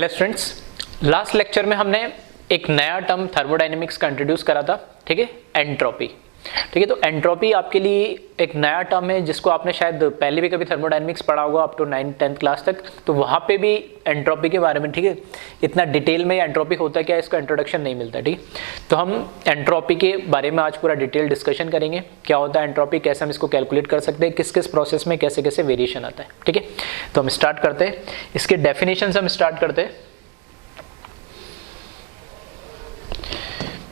Hello students, last lecture में हमने एक नया टर्म थर्मोडायनेमिक्स का इंट्रोड्यूस करा था, ठीक है, एंट्रोपी। ठीक है, तो एंट्रोपी आपके लिए एक नया टर्म है जिसको आपने शायद पहले भी कभी थर्मोडायनेमिक्स पढ़ा होगा अप टू 9th-10th क्लास तक, तो वहाँ पे भी एंट्रोपी के बारे में, ठीक है, इतना डिटेल में एंट्रोपी होता है क्या इसका इंट्रोडक्शन नहीं मिलता। ठीक है, तो हम एंट्रोपी के बारे में आज पूरा डिटेल डिस्कशन करेंगे, क्या होता है एंट्रोपी, कैसे हम इसको कैलकुलेट कर सकते हैं, किस किस प्रोसेस में कैसे कैसे वेरिएशन आता है। ठीक है, तो हम स्टार्ट करते हैं, इसके डेफिनेशन हम स्टार्ट करते हैं।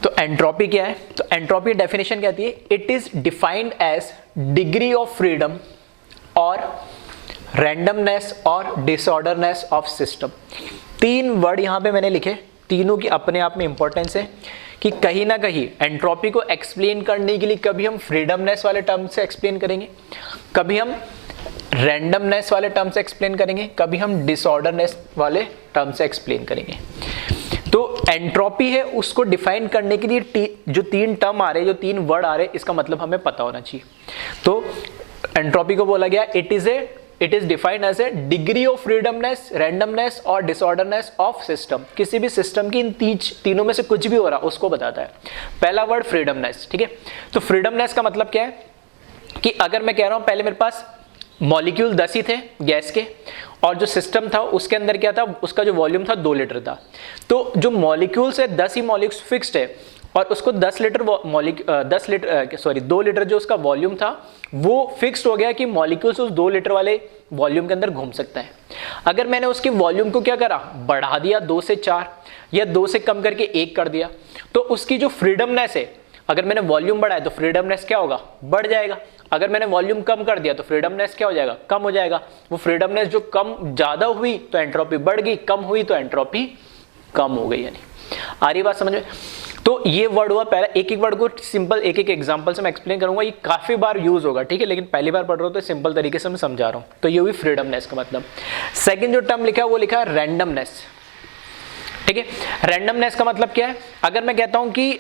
तो एंट्रोपी क्या है? तो एंट्रोपी डेफिनेशन क्या आती है? It is defined as degree of freedom और रैंडमनेस और डिसऑर्डरनेस ऑफ सिस्टम। तीन वर्ड यहां पे मैंने लिखे, तीनों की अपने आप में इंपॉर्टेंस है कि कहीं ना कहीं एंट्रोपी को एक्सप्लेन करने के लिए कभी हम फ्रीडमनेस वाले टर्म से एक्सप्लेन करेंगे, कभी हम रैंडमनेस वाले टर्म से एक्सप्लेन करेंगे, कभी हम डिसऑर्डरनेस वाले टर्म से एक्सप्लेन करेंगे। तो एंट्रोपी है, उसको डिफाइन करने के लिए जो तीन टर्म आ रहे हैं, जो तीन वर्ड आ रहे हैं, इसका मतलब हमें पता होना चाहिए। तो एंट्रोपी को बोला गया it is defined as a degree of freedomness, randomness और डिसऑर्डरनेस ऑफ सिस्टम। किसी भी सिस्टम की इन तीनों में से कुछ भी हो रहा उसको बताता है। पहला वर्ड फ्रीडमनेस, ठीक है। तो फ्रीडमनेस का मतलब क्या है कि अगर मैं कह रहा हूं पहले मेरे पास मॉलिक्यूल 10 ही थे गैस के, और जो सिस्टम था उसके अंदर क्या था, उसका जो वॉल्यूम था 2 लीटर था। तो जो मॉलिक्यूल्स है 10 ही मॉलिक्यूल्स फिक्स्ड है, और उसको 2 लीटर जो उसका वॉल्यूम था वो फिक्स्ड हो गया कि मॉलिक्यूल्स उस 2 लीटर वाले वॉल्यूम के अंदर घूम सकता है। अगर मैंने उसकी वॉल्यूम को क्या करा, बढ़ा दिया 2 से 4 या 2 से कम करके 1 कर दिया, तो उसकी जो फ्रीडमनेस है, अगर मैंने वॉल्यूम बढ़ाया तो फ्रीडमनेस क्या होगा, बढ़ जाएगा। अगर मैंने वॉल्यूम कम कर दिया तो फ्रीडमनेस क्या हो जाएगा, कम हो जाएगा। वो फ्रीडमनेस जो कम ज्यादा हुई तो एंट्रोपी बढ़ गई, कम हुई तो एंट्रोपी कम हो गई। यानी आ रही बात समझ में? तो ये वर्ड हुआ पहला। एक एक वर्ड को सिंपल एक एक एग्जांपल से मैं एक्सप्लेन करूंगा, ये काफी बार यूज होगा, ठीक है, लेकिन पहली बार पढ़ रहा हूं तो सिंपल तरीके से मैं समझा रहा हूं। तो ये हुई फ्रीडमनेस का मतलब। सेकेंड जो टर्म लिखा है वो लिखा है रैंडमनेस, ठीक है। रैंडमनेस का मतलब क्या है? अगर मैं कहता हूं कि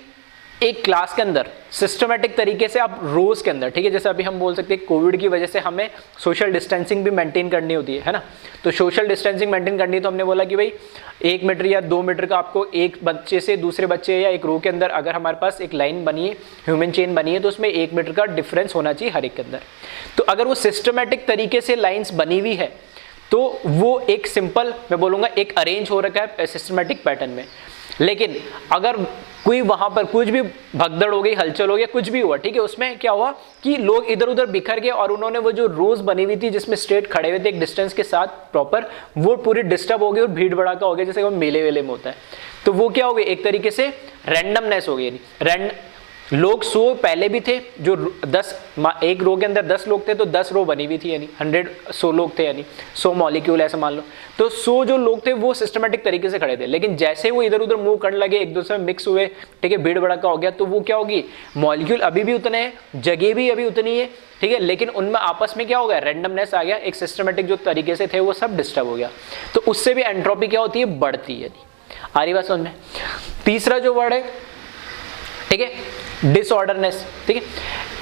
एक क्लास के अंदर सिस्टमैटिक तरीके से आप रोज के अंदर, ठीक है, जैसे अभी हम बोल सकते हैं कोविड की वजह से हमें सोशल डिस्टेंसिंग भी मेंटेन करनी होती है ना। तो सोशल डिस्टेंसिंग मेंटेन करनी है तो हमने बोला कि भाई 1 मीटर या 2 मीटर का आपको एक बच्चे से दूसरे बच्चे या एक रो के अंदर, अगर हमारे पास एक लाइन बनी है, ह्यूमन चेन बनी है, तो उसमें 1 मीटर का डिफरेंस होना चाहिए हर एक के अंदर। तो अगर वो सिस्टमैटिक तरीके से लाइन्स बनी हुई है तो वो एक सिंपल, मैं बोलूँगा एक अरेंज हो रखा है सिस्टमैटिक पैटर्न में। लेकिन अगर कोई वहां पर कुछ भी भगदड़ हो गई, हलचल हो गया, कुछ भी हुआ, ठीक है, उसमें क्या हुआ कि लोग इधर उधर बिखर गए और उन्होंने वो जो रोज बनी हुई थी जिसमें स्ट्रेट खड़े हुए थे एक डिस्टेंस के साथ प्रॉपर, वो पूरी डिस्टर्ब हो गई और भीड़ भड़ाका हो गया, जैसे वो मेले वेले में होता है। तो वो क्या हो गई, एक तरीके से रैंडमनेस हो गई। लोग 100 पहले भी थे, जो 10 एक रो के अंदर 10 लोग थे तो 10 रो बनी हुई थी, यानी 100 लोग थे, यानी 100 मॉलिक्यूल ऐसा मान लो। तो 100 जो लोग थे वो सिस्टमैटिक तरीके से खड़े थे, लेकिन जैसे वो इधर उधर मूव करने लगे, एक दूसरे में मिक्स हुए, ठीक है, भीड़ भड़का हो गया, तो वो क्या होगी, मॉलिक्यूल अभी भी उतने हैं, जगह भी अभी उतनी है, ठीक है, लेकिन उनमें आपस में क्या हो गया, रैंडमनेस आ गया, एक सिस्टमैटिक जो तरीके से थे वो सब डिस्टर्ब हो गया। तो उससे भी एंट्रोपी क्या होती है, बढ़ती है। आ रही बात समझ में? तीसरा जो वर्ड है, ठीक है, डिसऑर्डरनेस, ठीक है।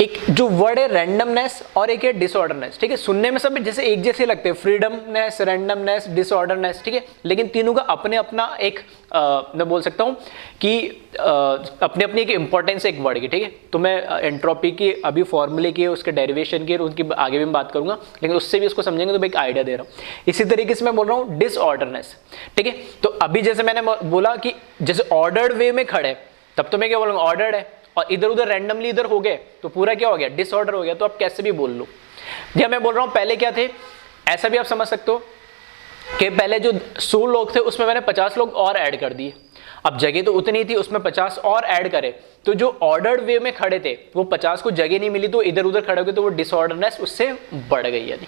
एक जो वर्ड है रैंडमनेस और एक है डिसऑर्डरनेस, ठीक है। सुनने में सब जैसे एक जैसे लगते हैं, फ्रीडमनेस, रैंडमनेस, डिसऑर्डरनेस, ठीक है, लेकिन तीनों का अपने अपना एक मैं बोल सकता हूं कि अपनी अपनी एक इंपॉर्टेंस है एक वर्ड की, ठीक है। तो मैं एंट्रोपी की अभी फॉर्मूले की, उसके डेरिवेशन की, उनकी आगे भी बात करूंगा, लेकिन उससे भी उसको समझेंगे तो मैं एक आइडिया दे रहा हूँ। इसी तरीके से मैं बोल रहा हूँ डिसऑर्डरनेस, ठीक है। तो अभी जैसे मैंने बोला कि जैसे ऑर्डर्ड वे में खड़े, तब तो मैं क्या बोलूंगा, ऑर्डर्ड है, और इधर उधर रैंडमली इधर हो गए तो पूरा क्या हो गया, डिसऑर्डर हो गया। तो आप कैसे भी बोल लो। जब मैं बोल रहा हूं पहले क्या थे, ऐसा भी आप समझ सकते हो कि पहले जो 100 लोग थे उसमें मैंने 50 लोग और ऐड कर दिए। अब जगह तो उतनी थी, उसमें 50 और ऐड करे, तो जो ऑर्डर्ड वे में खड़े थे वो 50 को जगह नहीं मिली तो इधर उधर खड़े हो गए, तो वो डिसऑर्डरनेस उससे बढ़ गई। यानी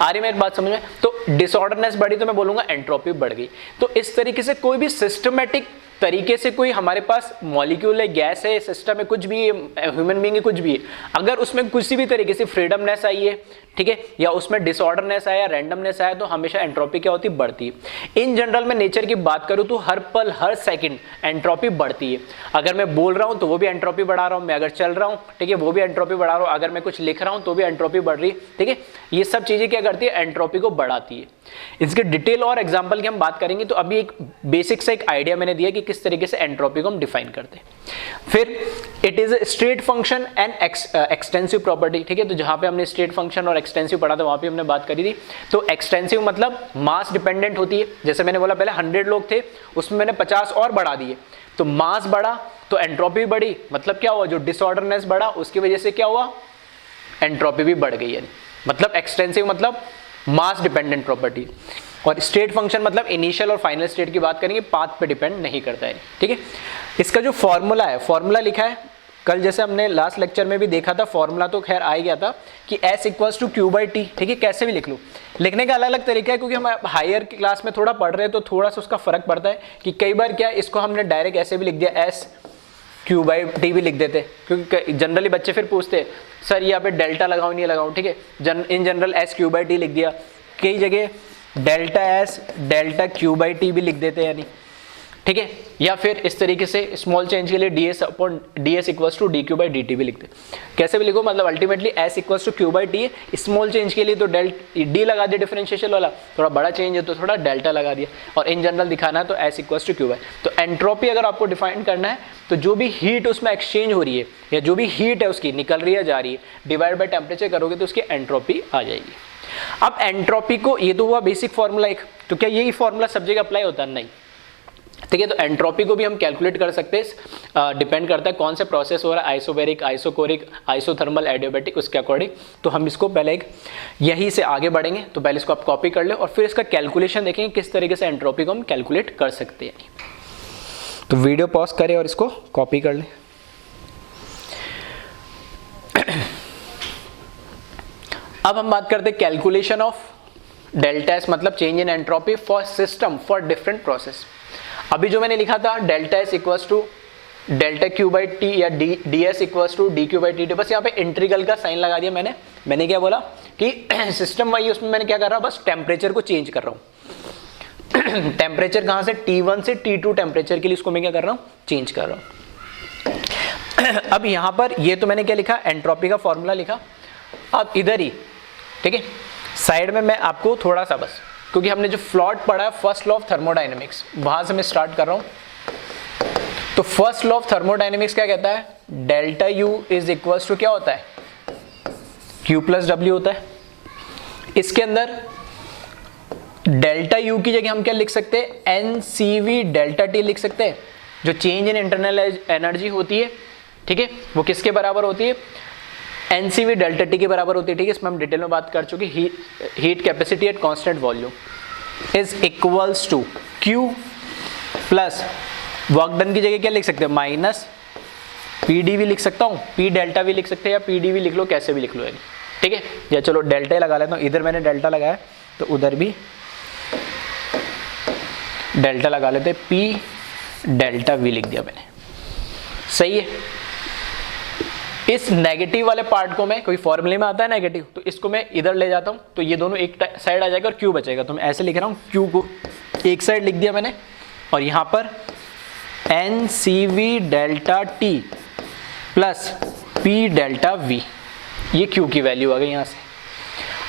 आ रही मेरी बात समझ में? तो डिसऑर्डरनेस बढ़ी तो मैं बोलूंगा एंट्रोपी बढ़ गई। तो इस तरीके से कोई भी सिस्टमैटिक तरीके से कोई हमारे पास मॉलिक्यूल है, गैस है, सिस्टम है, कुछ भी ह्यूमन बीइंग है, कुछ भी है, अगर उसमें किसी भी तरीके से फ्रीडमनेस आई है, ठीक है, या उसमें डिसऑर्डरनेस आया, रैंडमनेस आया, तो हमेशा एंट्रोपी क्या होती है, बढ़ती है। इन जनरल में नेचर की बात करूं तो हर पल हर सेकंड एंट्रोपी बढ़ती है। अगर मैं बोल रहा हूं तो वो भी एंट्रोपी बढ़ा रहा हूं, मैं अगर चल रहा हूं, ठीक है, वो भी एंट्रोपी बढ़ा रहा हूं, अगर मैं कुछ लिख रहा हूं तो भी एंट्रोपी बढ़ रही है, ठीक है। ये सब चीजें क्या करती है, एंट्रोपी को बढ़ाती है। इसके डिटेल और एग्जाम्पल की हम बात करेंगे। तो अभी एक बेसिक सा एक आइडिया मैंने दिया कि किस तरीके से एंट्रोपी को हम डिफाइन करते हैं। फिर it is state function and extensive property, ठीक है। तो जहां पे हमने स्टेट फंक्शन और एक्सटेंसिव पढ़ा था वहां पे हमने बात करी थी। तो एक्सटेंसिव मतलब मास डिपेंडेंट होती है। जैसे मैंने बोला पहले 100 लोग थे, उसमें मैंने 50 और बढ़ा दिए, तो मास बढ़ा तो एंट्रोपी बढ़ी, मतलब क्या हुआ, जो डिसऑर्डरनेस बढ़ा उसकी वजह से क्या हुआ, एंट्रोपी भी बढ़ गई है। मतलब एक्सटेंसिव मतलब मास डिपेंडेंट प्रॉपर्टी, और स्टेट फंक्शन मतलब इनिशियल और फाइनल स्टेट की बात करेंगे, पाथ पे डिपेंड नहीं करता है, ठीक है। इसका जो फॉर्मूला है, फॉर्मूला लिखा है कल, जैसे हमने लास्ट लेक्चर में भी देखा था, फॉर्मूला तो खैर आ ही गया था कि S = Q/T, ठीक है। कैसे भी लिख लो, लिखने का अलग अलग तरीका है, क्योंकि हम हायर क्लास में थोड़ा पढ़ रहे हैं तो थोड़ा सा उसका फर्क पड़ता है कि कई बार क्या इसको हमने डायरेक्ट ऐसे भी लिख दिया, S/Q/T भी लिख देते, क्योंकि जनरली बच्चे फिर पूछते सर यहाँ पे डेल्टा लगाऊं नहीं लगाऊं, ठीक है। इन जनरल S/Q/T लिख दिया, कई जगह डेल्टा S डेल्टा Q/T भी लिख देते हैं, यानी, ठीक है। या फिर इस तरीके से स्मॉल चेंज के लिए ds = dQ/dt भी लिखते, कैसे भी लिखो, मतलब अल्टीमेटली S = Q/T है। स्मॉल चेंज के लिए तो d लगा दिया डिफरेंशिएशन वाला, थोड़ा बड़ा चेंज है तो थोड़ा डेल्टा लगा दिया, और इन जनरल दिखाना है तो S = Q/. तो एंट्रोपी अगर आपको डिफाइन करना है तो जो भी हीट उसमें एक्सचेंज हो रही है, या जो भी हीट है उसकी निकल रही है जा रही है, डिवाइड बाय टेम्परेचर करोगे तो उसकी एंट्रोपी आ जाएगी। अब एंट्रोपी को, ये तो हुआ बेसिक फॉर्मूला एक, तो क्या यही फॉर्मूला सब जगह अप्लाई होता है, नहीं, ठीक है। तो एंट्रोपी को भी हम कैलकुलेट कर सकते हैं, डिपेंड करता है कौन से प्रोसेस हो रहा है, आइसोबैरिक, आइसोकोरिक, आइसोथर्मल, एडियाबैटिक, उसके अकॉर्डिंग। तो हम इसको पहले एक यही से आगे बढ़ेंगे, तो पहले इसको आप कॉपी कर ले और फिर इसका कैलकुलेशन देखेंगे किस तरीके से एंट्रोपी को हम कैलकुलेट कर सकते हैं। तो वीडियो पॉज करें और इसको कॉपी कर ले। अब हम बात करते हैं कैलकुलेशन ऑफ डेल्टा S, मतलब change in entropy for system for different process. अभी जो मैंने लिखा था डेल्टा S = डेल्टा Q/T या ds = dQ/dt, बस यहाँ पे इंटीग्रल का साइन लगा दिया मैंने क्या बोला कि सिस्टम वाइज उसमें मैंने क्या कर रहा हूँ, बस टेम्परेचर को चेंज कर रहा हूँ। टेम्परेचर कहाँ से, T1 से T2 टेम्परेचर के लिए इसको मैं क्या कर रहा हूँ, चेंज कर रहा हूँ। अब यहाँ पर ये तो मैंने क्या लिखा, एंट्रोपी का फॉर्मूला लिखा। अब इधर ही, ठीक है, साइड में मैं आपको थोड़ा सा बस, क्योंकि हमने जो फ्लॉट पढ़ा है फर्स्ट लॉ ऑफ थर्मोडायनेमिक्स, वहां से मैं स्टार्ट कर रहा हूं। तो फर्स्ट लॉ ऑफ थर्मोडायनेमिक्स क्या कहता है, डेल्टा U = क्या होता है, Q+W होता है। इसके अंदर डेल्टा U की जगह हम क्या लिख सकते हैं, NCV∆T लिख सकते हैं, जो चेंज इन इंटरनल एनर्जी होती है, ठीक है, वो किसके बराबर होती है, NCV∆T के बराबर होती है, ठीक है। इसमें हम डिटेल में बात कर चुके। Heat capacity at constant volume is equals to Q plus work done की जगह क्या लिख सकते हैं, माइनस PD भी लिख सकता हूँ, P डेल्टा भी लिख सकते हैं, या PD भी लिख लो, कैसे भी लिख लो, यानी, ठीक है। या चलो डेल्टा ही लगा लेता हूँ, इधर मैंने डेल्टा लगाया तो उधर भी डेल्टा लगा लेते, P डेल्टा V लिख दिया मैंने, सही है। इस नेगेटिव वाले पार्ट को मैं, कोई फॉर्मूले में आता है नेगेटिव, तो इसको मैं इधर ले जाता हूं, तो ये दोनों एक साइड आ जाएगा और Q बचेगा। तो मैं ऐसे लिख रहा हूं, Q को एक साइड लिख दिया मैंने, और यहां पर NCV∆T प्लस P∆V, ये Q की वैल्यू आ गई यहां से।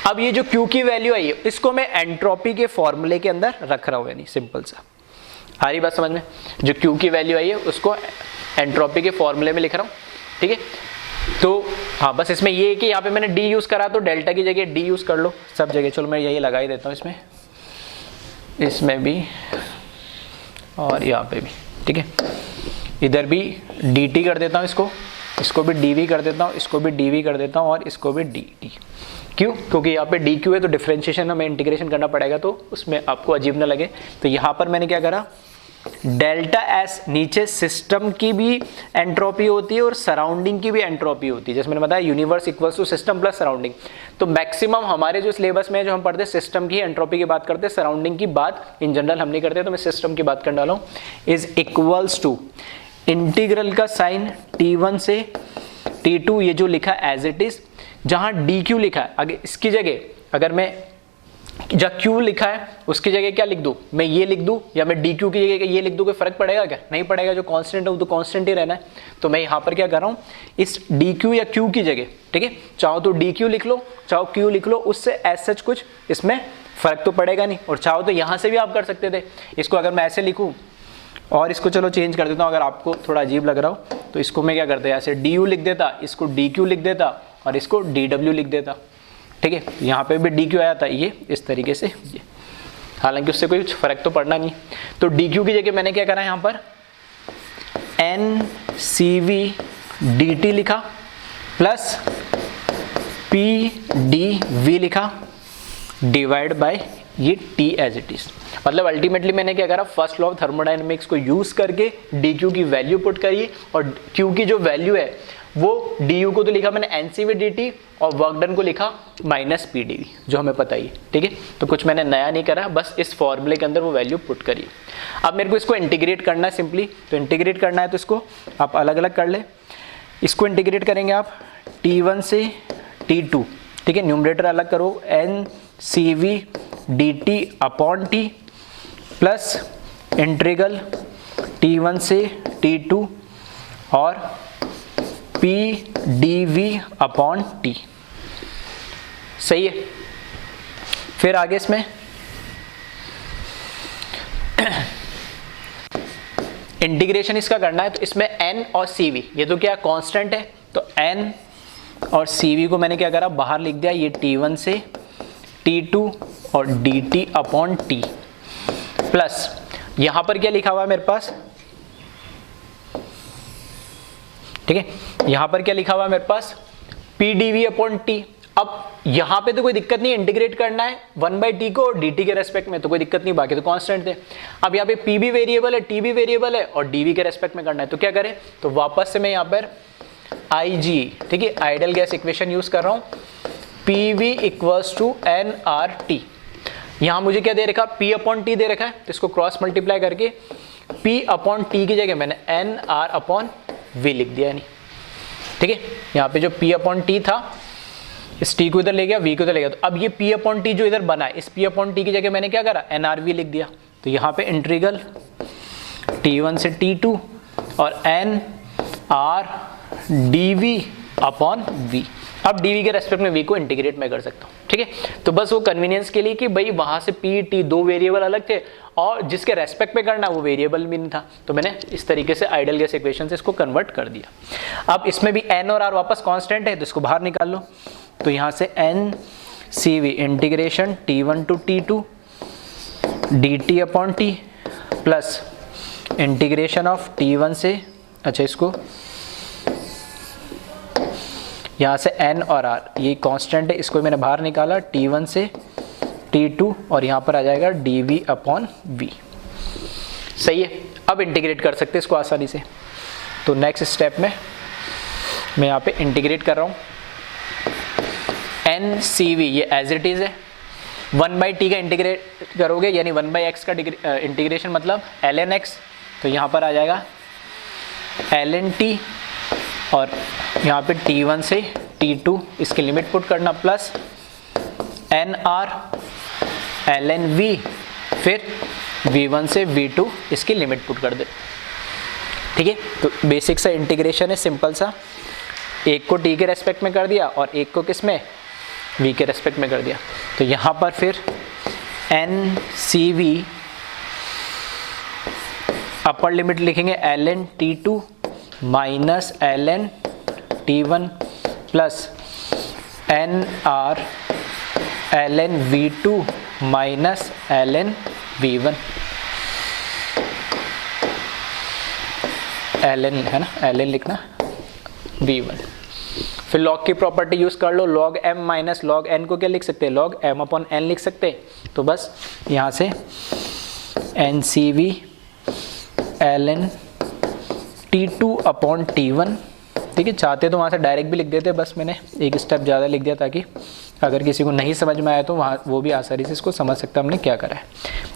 अब ये जो Q की वैल्यू आई है, इसको मैं एंट्रोपी के फॉर्मूले के अंदर रख रहा हूं, यानी सिंपल सा, आ रही बात समझ में। जो Q की वैल्यू आई है उसको एंट्रोपी के फॉर्मूले में लिख रहा हूं, ठीक है। तो हाँ, बस इसमें ये है कि यहाँ पे मैंने D यूज करा, तो डेल्टा की जगह D यूज कर लो सब जगह। चलो मैं यही लगा ही देता हूँ इसमें भी और यहाँ पे भी, ठीक है। इधर भी dt कर देता हूँ, इसको भी dv कर देता हूँ, इसको भी dv कर देता हूँ, और इसको भी dt। क्यों? क्योंकि यहाँ पे dq है तो डिफरेंशिएशन हमें इंटीग्रेशन करना पड़ेगा, तो उसमें आपको अजीब ना लगे। तो यहाँ पर मैंने क्या करा, डेल्टा एस नीचे सिस्टम की भी एंट्रोपी होती है और सराउंडिंग की भी एंट्रोपी होती है। जैसे मैंने बताया universe equals to system plus surrounding. तो मैक्सिमम हमारे जो सिलेबस में जो हम पढ़ते हैं सिस्टम की एंट्रोपी की बात करते हैं, सराउंडिंग की बात इन जनरल हम नहीं करते, तो मैं सिस्टम की बात करने वाला हूँ। इज इक्वल्स टू इंटीग्रल का साइन T1 से T2 ये जो लिखा है एज इट इज, जहाँ DQ लिखा है अगर इसकी जगह अगर मैं जब Q लिखा है उसकी जगह क्या लिख दूं, मैं ये लिख दूं या मैं DQ की जगह ये लिख दूं, कोई फर्क पड़ेगा क्या? नहीं पड़ेगा, जो कांस्टेंट है वो तो कांस्टेंट ही रहना है। तो मैं यहाँ पर क्या कर रहा हूँ, इस DQ या Q की जगह, ठीक है, चाहो तो DQ लिख लो चाहो Q लिख लो, उससे एज सच कुछ इसमें फर्क तो पड़ेगा नहीं। और चाहो तो यहाँ से भी आप कर सकते थे, इसको अगर मैं ऐसे लिखूँ और इसको चलो चेंज कर देता हूँ, अगर आपको थोड़ा अजीब लग रहा हो तो इसको मैं क्या करता ऐसे DU लिख देता, इसको DQ लिख देता और इसको DW लिख देता, ठीक है। यहाँ पे भी DQ आया था ये इस तरीके से, ये हालांकि उससे कोई फर्क तो पड़ना नहीं। तो DQ की जगह मैंने क्या करा यहाँ पर NCV DT लिखा प्लस PDV लिखा डिवाइड बाय ये T एज इट इज। मतलब अल्टीमेटली मैंने क्या करा, फर्स्ट लॉ ऑफ थर्मोडायनेमिक्स को यूज करके DQ की वैल्यू पुट करी और Q की जो वैल्यू है वो DU को तो लिखा मैंने NCV DT और वर्क डन को लिखा माइनस PDV, जो हमें पता ही है, ठीक है। तो कुछ मैंने नया नहीं करा, बस इस फॉर्मूले के अंदर वो वैल्यू पुट करी। अब मेरे को इसको इंटीग्रेट करना है सिंपली, तो इंटीग्रेट करना है तो इसको आप अलग अलग कर ले। इसको इंटीग्रेट करेंगे आप T1 से T2, ठीक है, न्यूमरेटर अलग करो NCV DT upon T plus integral T1 से T2 और PDV अपॉन T। सही है। फिर आगे इसमें इंटीग्रेशन इसका करना है, तो इसमें N और CV ये तो क्या कांस्टेंट है, तो N और CV को मैंने क्या करा बाहर लिख दिया, ये T1 से T2 और DT अपॉन T प्लस यहां पर क्या लिखा हुआ है मेरे पास, ठीक है, यहां पर क्या लिखा हुआ है मेरे पास PDV अपॉन T। अब यहां पे तो कोई दिक्कत नहीं, इंटीग्रेट करना है 1/T को और DT के रेस्पेक्ट में, तो कोई दिक्कत नहीं, बाकी तो कांस्टेंट थे। अब यहाँ पे P भी वेरिएबल है, T भी वेरिएबल है और DV के रेस्पेक्ट में करना है, तो क्या करें, तो वापस से मैं यहाँ पर IG, ठीक है, आइडियल गैस इक्वेशन यूज कर रहा हूँ, PV इक्वल्स टू nRT। यहाँ मुझे क्या दे रखा, P अपॉन T दे रखा है, तो इसको क्रॉस मल्टीप्लाई करके P अपॉन T की जगह मैंने nR अपॉन V लिख दिया, नहीं, ठीक है। यहाँ पे जो P अपॉन T था इस T को इधर ले गया, V को इधर ले गया, तो अब ये P अपॉन T जो इधर बना है इस P अपॉन T की जगह मैंने क्या करा nRV लिख दिया। तो यहाँ पे इंटीग्रल T1 से T2 और nR dV अपॉन V। अब dV के रेस्पेक्ट में V को इंटीग्रेट मैं कर सकता हूँ, ठीक है। तो बस वो कन्वीनियंस के लिए कि भाई वहां से P T दो वेरिएबल अलग थे और जिसके रेस्पेक्ट में करना वो वेरिएबल भी नहीं था, तो मैंने इस तरीके से आइडियल गैस इक्वेशन से इसको कन्वर्ट कर दिया। अब इसमें भी N और R वापस कांस्टेंट है, तो इसको बाहर निकाल लो, तो यहाँ से NCV integration T1 to T2 DT upon T plus integration of T1 से, अच्छा इसको यहाँ से N और R ये कांस्टेंट है, इसको मैंने बाहर निकाला T1 से T2 और यहाँ पर आ जाएगा dV अपॉन V। सही है। अब इंटीग्रेट कर सकते हैं इसको आसानी से, तो नेक्स्ट स्टेप में मैं यहाँ पे इंटीग्रेट कर रहा हूँ NCV ये एज इट इज है, 1/T का इंटीग्रेट करोगे यानी 1/x का इंटीग्रेशन मतलब ln x, तो यहाँ पर आ जाएगा ln t और यहाँ पे T1 से T2 इसकी लिमिट पुट करना प्लस nR ln V, फिर V1 से V2 इसकी लिमिट पुट कर दे, ठीक है। तो बेसिक सा इंटीग्रेशन है, सिंपल सा, एक को T के रेस्पेक्ट में कर दिया और एक को किस में V के रेस्पेक्ट में कर दिया। तो यहाँ पर फिर NCV अपर लिमिट लिखेंगे ln T2 minus ln T1 plus nR ln V2 minus ln V1, ln है ना, ln लिखना V1। फिर log की प्रॉपर्टी यूज कर लो, log m minus log n को क्या लिख सकते हैं, log m अपॉन n लिख सकते हैं। तो बस यहाँ से NCV ln T2 upon T1, ठीक है। चाहते तो वहाँ से डायरेक्ट भी लिख देते, बस मैंने एक स्टेप ज़्यादा लिख दिया ताकि अगर किसी को नहीं समझ में आया तो वहाँ वो भी आसानी से इसको समझ सकता हमने क्या करा है।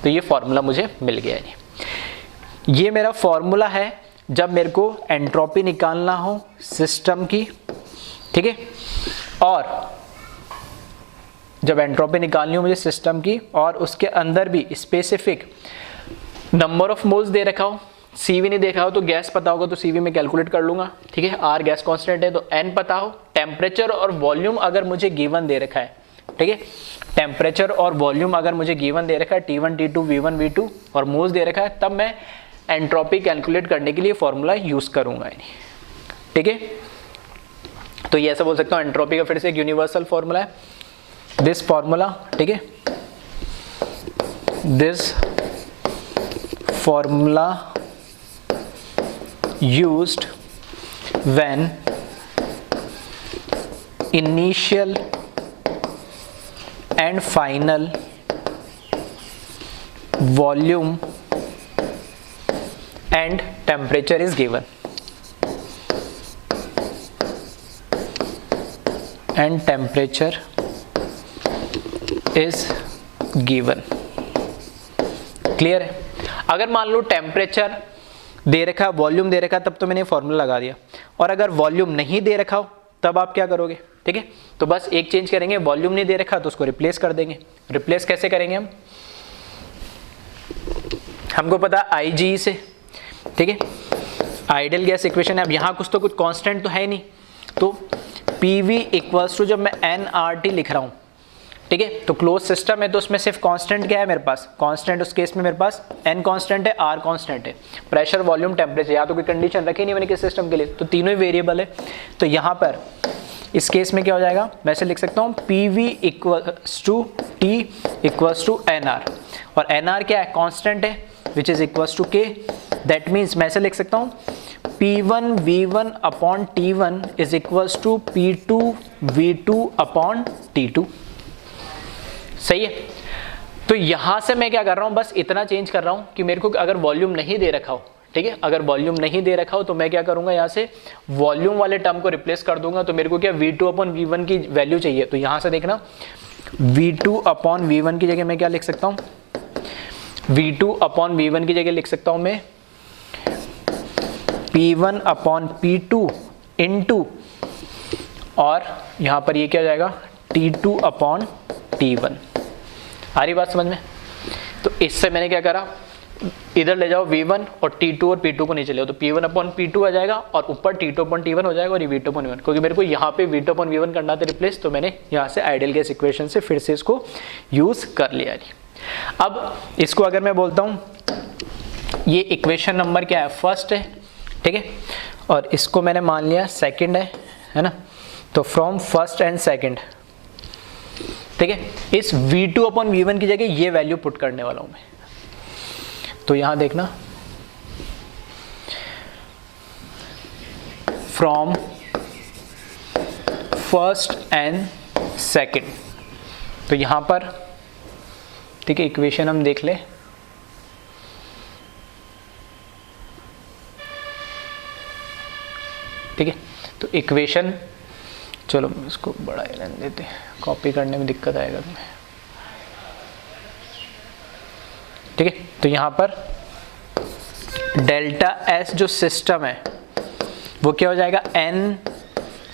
तो ये फॉर्मूला मुझे मिल गया है। ये मेरा फॉर्मूला है जब मेरे को एंट्रोपी निकालना हो सिस्टम की, ठीक है, और जब एंट्रोपी निकालनी हो मुझे सिस्टम की और उसके अंदर भी स्पेसिफिक नंबर ऑफ मोल्स दे रखा हो, सीवी नहीं देखा हो तो गैस पता होगा तो सीवी में कैलकुलेट कर लूंगा, ठीक है। आर गैस कांस्टेंट है तो एन पता हो, टेम्परेचर और वॉल्यूम अगर मुझे गिवन दे रखा है, ठीक है, टेम्परेचर और वॉल्यूम अगर मुझे गिवन दे रखा है T1 T2 V1 V2 और मोल्स दे रखा है, तब मैं एंट्रोपी कैलकुलेट करने के लिए फॉर्मूला यूज करूंगा, ठीक है। तो ये ऐसा बोल सकता हूँ एंट्रोपी का फिर से एक यूनिवर्सल फॉर्मूला है, दिस फॉर्मूला, ठीक है, this formula used when initial and final volume and temperature is given, and temperature is given, clear है। अगर मान लो टेम्परेचर दे रखा, वॉल्यूम दे रखा, तब तो मैंने फॉर्मूला लगा दिया, और अगर वॉल्यूम नहीं दे रखा हो तब आप क्या करोगे, ठीक है। तो बस एक चेंज करेंगे, वॉल्यूम नहीं दे रखा तो उसको रिप्लेस कर देंगे। रिप्लेस कैसे करेंगे हम, हमको पता IG से, ठीक है, आइडियल गैस इक्वेशन है। अब यहाँ कुछ कांस्टेंट तो है नहीं, तो PV इक्वल्स टू, जब मैं nRT लिख रहा हूँ, ठीक है, तो क्लोज सिस्टम है तो उसमें सिर्फ कांस्टेंट क्या है मेरे पास, कांस्टेंट उस केस में मेरे पास n कांस्टेंट है, R कांस्टेंट है, प्रेशर वॉल्यूम टेम्परेचर, या तो कोई कंडीशन रखी नहीं मैंने किस सिस्टम के लिए, तो तीनों ही वेरिएबल है। तो यहाँ पर इस केस में क्या हो जाएगा, मैं ऐसे लिख सकता हूँ PV equals to T equals to NR, और NR क्या है, कांस्टेंट है, which is equals to K। That means मैं ऐसे लिख सकता हूँ P1 V1 upon T1 is equals to P2 V2 upon T2, सही है। तो यहां से मैं क्या कर रहा हूं, बस इतना चेंज कर रहा हूं कि मेरे को अगर वॉल्यूम नहीं दे रखा हो, ठीक है, अगर वॉल्यूम नहीं दे रखा हो तो मैं क्या करूंगा, यहां से वॉल्यूम वाले टर्म को रिप्लेस कर दूंगा। तो मेरे को क्या V2 अपॉन V1 की वैल्यू चाहिए, तो यहां से देखना V2 अपॉन V1 की जगह मैं क्या लिख सकता हूं, V2 अपॉन V1 की जगह लिख सकता हूं मैं P1 अपॉन P2 इनटू, और यहां पर ये क्या हो जाएगा T2 अपॉन T1। आ रही बात समझ में। तो इससे मैंने क्या करा, इधर ले जाओ V1 और T2 और P2 को नीचे ले जाओ, तो P1 अपॉन P2 आ जाएगा और ऊपर T2 अपॉन T1 हो जाएगा, और ये V2 अपॉन V1, क्योंकि मेरे को यहाँ पे V2 अपॉन V1 करना था रिप्लेस, तो मैंने यहाँ से आइडियल गैस इक्वेशन से फिर से इसको यूज कर लिया। अब इसको अगर मैं बोलता हूँ ये इक्वेशन नंबर क्या है, फर्स्ट है, ठीक है, और इसको मैंने मान लिया सेकेंड है ना, तो फ्रॉम फर्स्ट एंड सेकेंड, ठीक है, इस V2 अपॉन V1 की जगह ये वैल्यू पुट करने वाला हूं मैं। तो यहां देखना फ्रॉम फर्स्ट एंड सेकेंड, तो यहां पर, ठीक है, इक्वेशन हम देख ले, ठीक है। तो इक्वेशन, चलो इसको बड़ा ही रहने देते, कॉपी करने में दिक्कत आएगा तुम्हें, ठीक है। तो यहाँ पर डेल्टा S जो सिस्टम है वो क्या हो जाएगा,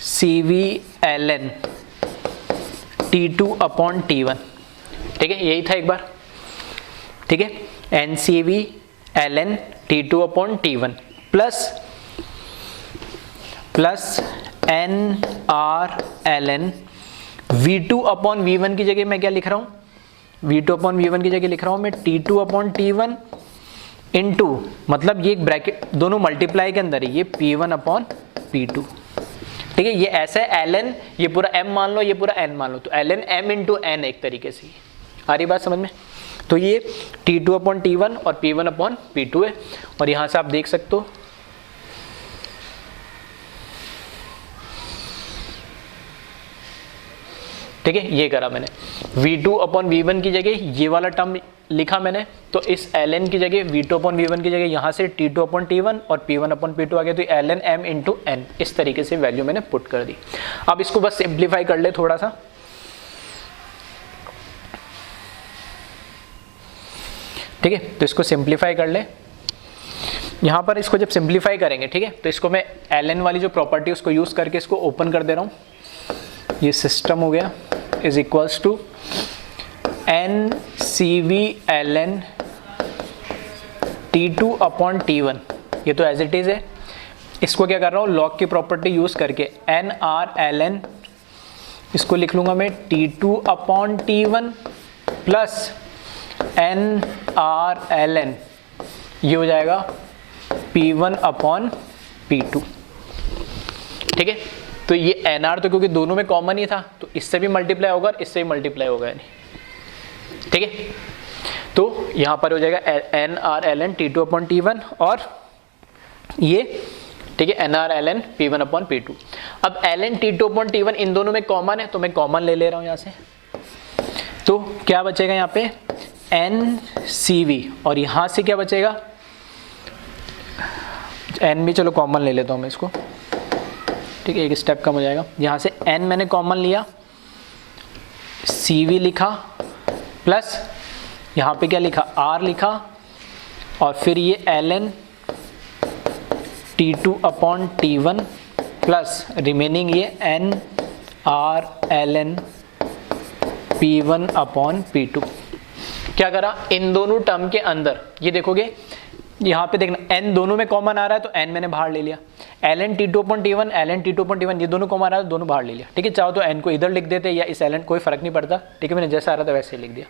NCV/ln T2 अपॉन T1, ठीक है, यही था एक बार, ठीक है, NCV/ln T2 upon T1 plus NR/ln V2 upon V1 की जगह मैं क्या लिख रहा हूँ, V2 अपॉन V1 की जगह लिख रहा हूँ मैं T2 अपॉन T1 इनटू, मतलब ये एक ब्रैकेट दोनों मल्टीप्लाई के अंदर है, ये P1 अपॉन P2, ठीक है। ये ऐसा है ln, ये पूरा m मान लो, ये पूरा n मान लो, तो ln m इंटू n एक तरीके से। आ रही बात समझ में। तो ये T2 अपॉन T1 और P1 अपॉन P2 है, और यहाँ से आप देख सकते हो ठीक है, ये करा मैंने। V2 अपॉन V1 की जगह ये वाला टर्म लिखा मैंने, तो इस ln की जगह V2/V1 की जगह यहाँ से T2/T1 और P1/P2 आ गया, तो ln m इंटू n, इस तरीके से वैल्यू मैंने पुट कर दी। अब इसको बस सिंप्लीफाई कर ले थोड़ा सा, ठीक है। तो इसको सिंप्लीफाई कर ले, यहाँ पर इसको जब सिंप्लीफाई करेंगे, ठीक है, तो इसको मैं ln वाली जो प्रॉपर्टी उसको यूज़ करके इसको ओपन कर दे रहा हूँ। ये सिस्टम हो गया is equals to NCV ln T2/T1, ये तो एज इट इज़ है। इसको क्या कर रहा हूँ, लॉग की प्रॉपर्टी यूज़ करके NR ln, इसको लिख लूँगा मैं T2/T1 प्लस NR ln, ये हो जाएगा P1/P2, ठीक है। तो ये NR तो क्योंकि दोनों में कॉमन ही था, तो इससे भी मल्टीप्लाई होगा और इससे भी मल्टीप्लाई होगा, नहीं, ठीक है। तो यहाँ पर हो जाएगा NR ln T2/T1 और ये, ठीक है, NR ln P1/P2। अब ln T2/T1 इन दोनों में कॉमन है, तो मैं कॉमन ले रहा हूँ यहाँ से, तो क्या बचेगा यहाँ पे NCV, और यहाँ से क्या बचेगा n भी, चलो कॉमन ले लेता हूँ मैं इसको, ठीक है, एक स्टेप कम हो जाएगा। यहाँ से n मैंने कॉमन लिया, CV लिखा, प्लस यहाँ पे क्या लिखा R लिखा, और फिर ये ln T2/T1 प्लस रिमेनिंग ये NR ln P1/P2। क्या करा, इन दोनों टर्म के अंदर ये देखोगे, यहाँ पे देखना n दोनों में कॉमन आ रहा है, तो n मैंने बाहर ले लिया, ln T2/T1 ln T2/T1 ये दोनों कॉमन आ रहा है, दोनों बाहर ले लिया, ठीक है। चाहो तो n को इधर लिख देते या इस ln, कोई फर्क नहीं पड़ता, ठीक है, मैंने जैसा आ रहा था वैसे ही लिख दिया।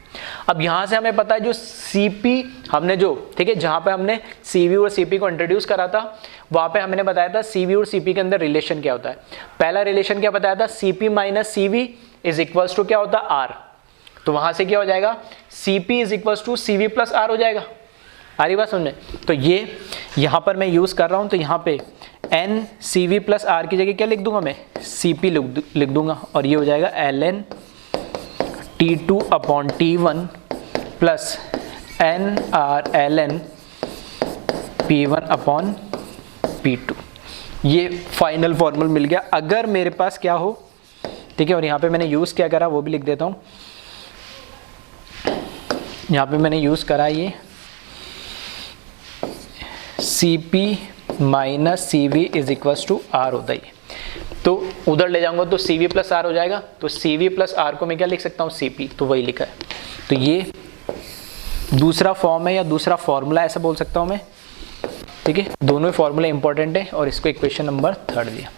अब यहाँ से हमें पता है जो CP हमने जो, ठीक है, जहाँ पे हमने CV और CP को इंट्रोड्यूस करा था, वहाँ पे हमने बताया था CV और CP के अंदर रिलेशन क्या होता है। पहला रिलेशन क्या बताया था, CP minus CV is equals to क्या होता है R, तो वहाँ से क्या हो जाएगा CP is equals to CV plus R हो जाएगा। आ रही बात समझे, तो ये यहाँ पर मैं यूज़ कर रहा हूँ, तो यहाँ पे NCV प्लस R की जगह क्या लिख दूंगा मैं, CP लिख दूंगा, और ये हो जाएगा ln T2/T1 plus NR ln P1/P2। ये फाइनल फॉर्मूला मिल गया। अगर मेरे पास क्या हो, ठीक है, और यहाँ पे मैंने यूज़ क्या करा वो भी लिख देता हूँ, यहाँ पे मैंने यूज़ करा ये CP minus CV is equals to R होता है, तो उधर ले जाऊंगा तो CV प्लस R हो जाएगा, तो CV प्लस R को मैं क्या लिख सकता हूँ CP, तो वही लिखा है। तो ये दूसरा फॉर्म है या दूसरा फॉर्मूला ऐसा बोल सकता हूँ मैं, ठीक है, दोनों ही फॉर्मूला इंपॉर्टेंट है, और इसको इक्वेशन नंबर 3 दिया।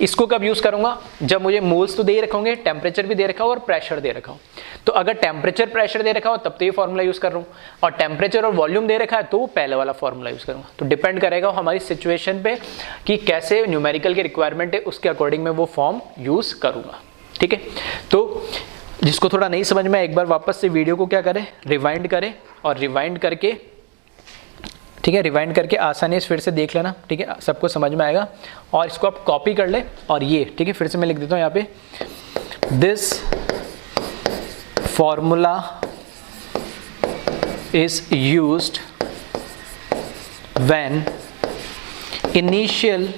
इसको कब यूज़ करूंगा, जब मुझे मोल्स तो दे रखे होंगे, टेम्परेचर भी दे रखा हो और प्रेशर दे रखा हो। तो अगर टेम्परेचर प्रेशर दे रखा हो तब तो ये फॉर्मूला यूज़ कर रहा हूँ, और टेम्परेचर और वॉल्यूम दे रखा है तो वो पहले वाला फॉर्मूला यूज़ करूँगा। तो डिपेंड करेगा हमारी सिचुएशन पे कि कैसे न्यूमेरिकल की रिक्वायरमेंट है, उसके अकॉर्डिंग मैं वो फॉर्म यूज़ करूँगा, ठीक है। तो जिसको थोड़ा नहीं समझ में, एक बार वापस से वीडियो को क्या करें, रिवाइंड करें, और रिवाइंड करके, ठीक है, रिवाइंड करके आसानी से फिर से देख लेना, ठीक है, सबको समझ में आएगा। और इसको आप कॉपी कर ले, और ये, ठीक है, फिर से मैं लिख देता हूँ यहाँ पे, this formula is used when initial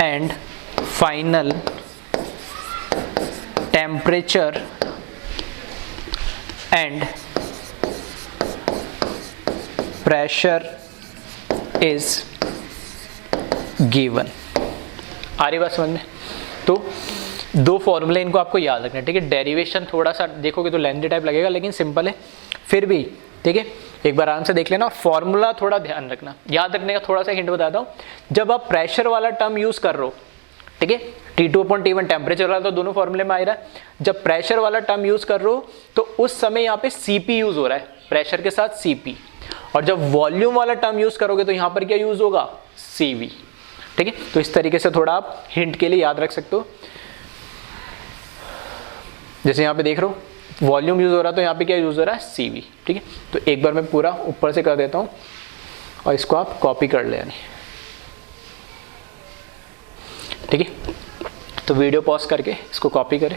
and final temperature and pressure is given. आ रही बात समझ में। तो दो फॉर्मूले इनको आपको याद रखना है, ठीक है। डेरिवेशन थोड़ा सा देखोगे तो लेंथी टाइप लगेगा, लेकिन सिंपल है फिर भी, ठीक है। एक बार आराम से देख लेना, फॉर्मूला थोड़ा ध्यान रखना। याद रखने का थोड़ा सा हिंट बताता हूँ, जब आप प्रेशर वाला टर्म यूज कर रहे हो, ठीक है, T2/T1 टेम्परेचर वाला तो दोनों फॉर्मूले में आ रहा है, जब प्रेशर वाला टर्म यूज कर रहे हो तो उस समय यहाँ पे CP यूज हो रहा है, प्रेशर के साथ CP, और जब वॉल्यूम वाला टर्म यूज करोगे तो यहाँ पर क्या यूज होगा, CV, ठीक है। तो इस तरीके से थोड़ा आप हिंट के लिए याद रख सकते हो। जैसे यहाँ पे देख रहे हो वॉल्यूम यूज हो रहा है, तो यहाँ पे क्या यूज हो रहा है, CV, ठीक है। तो एक बार मैं पूरा ऊपर से कर देता हूँ और इसको आप कॉपी कर ले, ठीक है। तो वीडियो पॉज करके इसको कॉपी करें।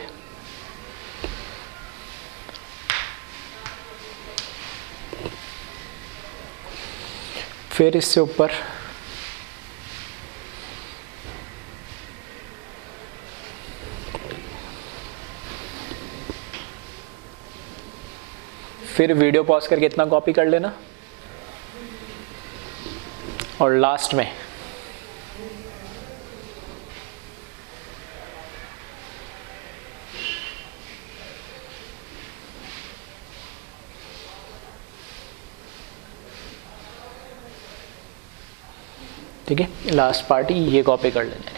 फिर इससे ऊपर फिर वीडियो पॉज करके इतना कॉपी कर लेना और लास्ट में ठीक है, लास्ट पार्ट ये कॉपी कर लेना है।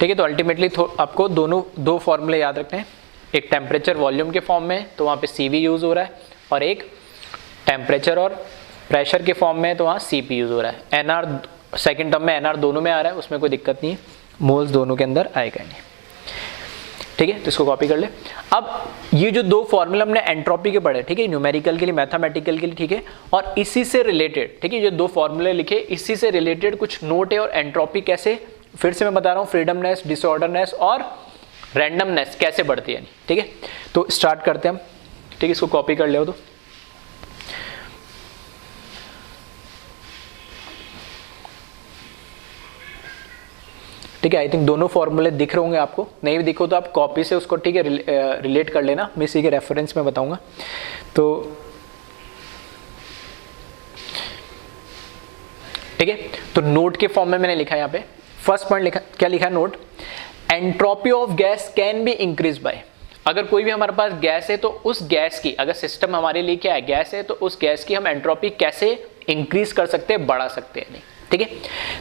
ठीक है, तो अल्टीमेटली आपको दो फॉर्मूले याद रखने हैं, एक टेम्परेचर वॉल्यूम के फॉर्म में तो वहाँ पे CV यूज़ हो रहा है, और एक टेम्परेचर और प्रेशर के फॉर्म में तो वहाँ CP यूज़ हो रहा है। NR सेकेंड टर्म में NR दोनों में आ रहा है, उसमें कोई दिक्कत नहीं है, मोल्स दोनों के अंदर आएगा नहीं। ठीक है, तो इसको कॉपी कर ले। अब ये जो दो फॉर्मूला हमने एंट्रोपी के पढ़े, ठीक है, न्यूमेरिकल के लिए, मैथमेटिकल के लिए, ठीक है, और इसी से रिलेटेड, ठीक है, जो दो फॉर्मूले लिखे इसी से रिलेटेड कुछ नोट है। और एंट्रोपी कैसे, फिर से मैं बता रहा हूँ, फ्रीडमनेस, डिसऑर्डरनेस और रैंडमनेस कैसे बढ़ती है। ठीक है, तो स्टार्ट करते हैं हम। ठीक है, इसको कॉपी कर ले तो ठीक है। आई थिंक दोनों फॉर्मूले दिख रहे होंगे आपको, नहीं भी दिखो तो आप कॉपी से उसको, ठीक है, रिलेट कर लेना, मैं इसी के रेफरेंस में बताऊंगा। तो ठीक है, तो नोट के फॉर्म में मैंने लिखा है यहाँ पे, फर्स्ट पॉइंट लिखा, क्या लिखा है note, entropy of gas can be increase by. अगर कोई भी हमारे पास गैस है तो उस गैस की, अगर सिस्टम हमारे लिए क्या है, गैस है, तो उस गैस की हम एंट्रोपी कैसे इंक्रीज कर सकते हैं, बढ़ा सकते हैं नहीं। ठीक है,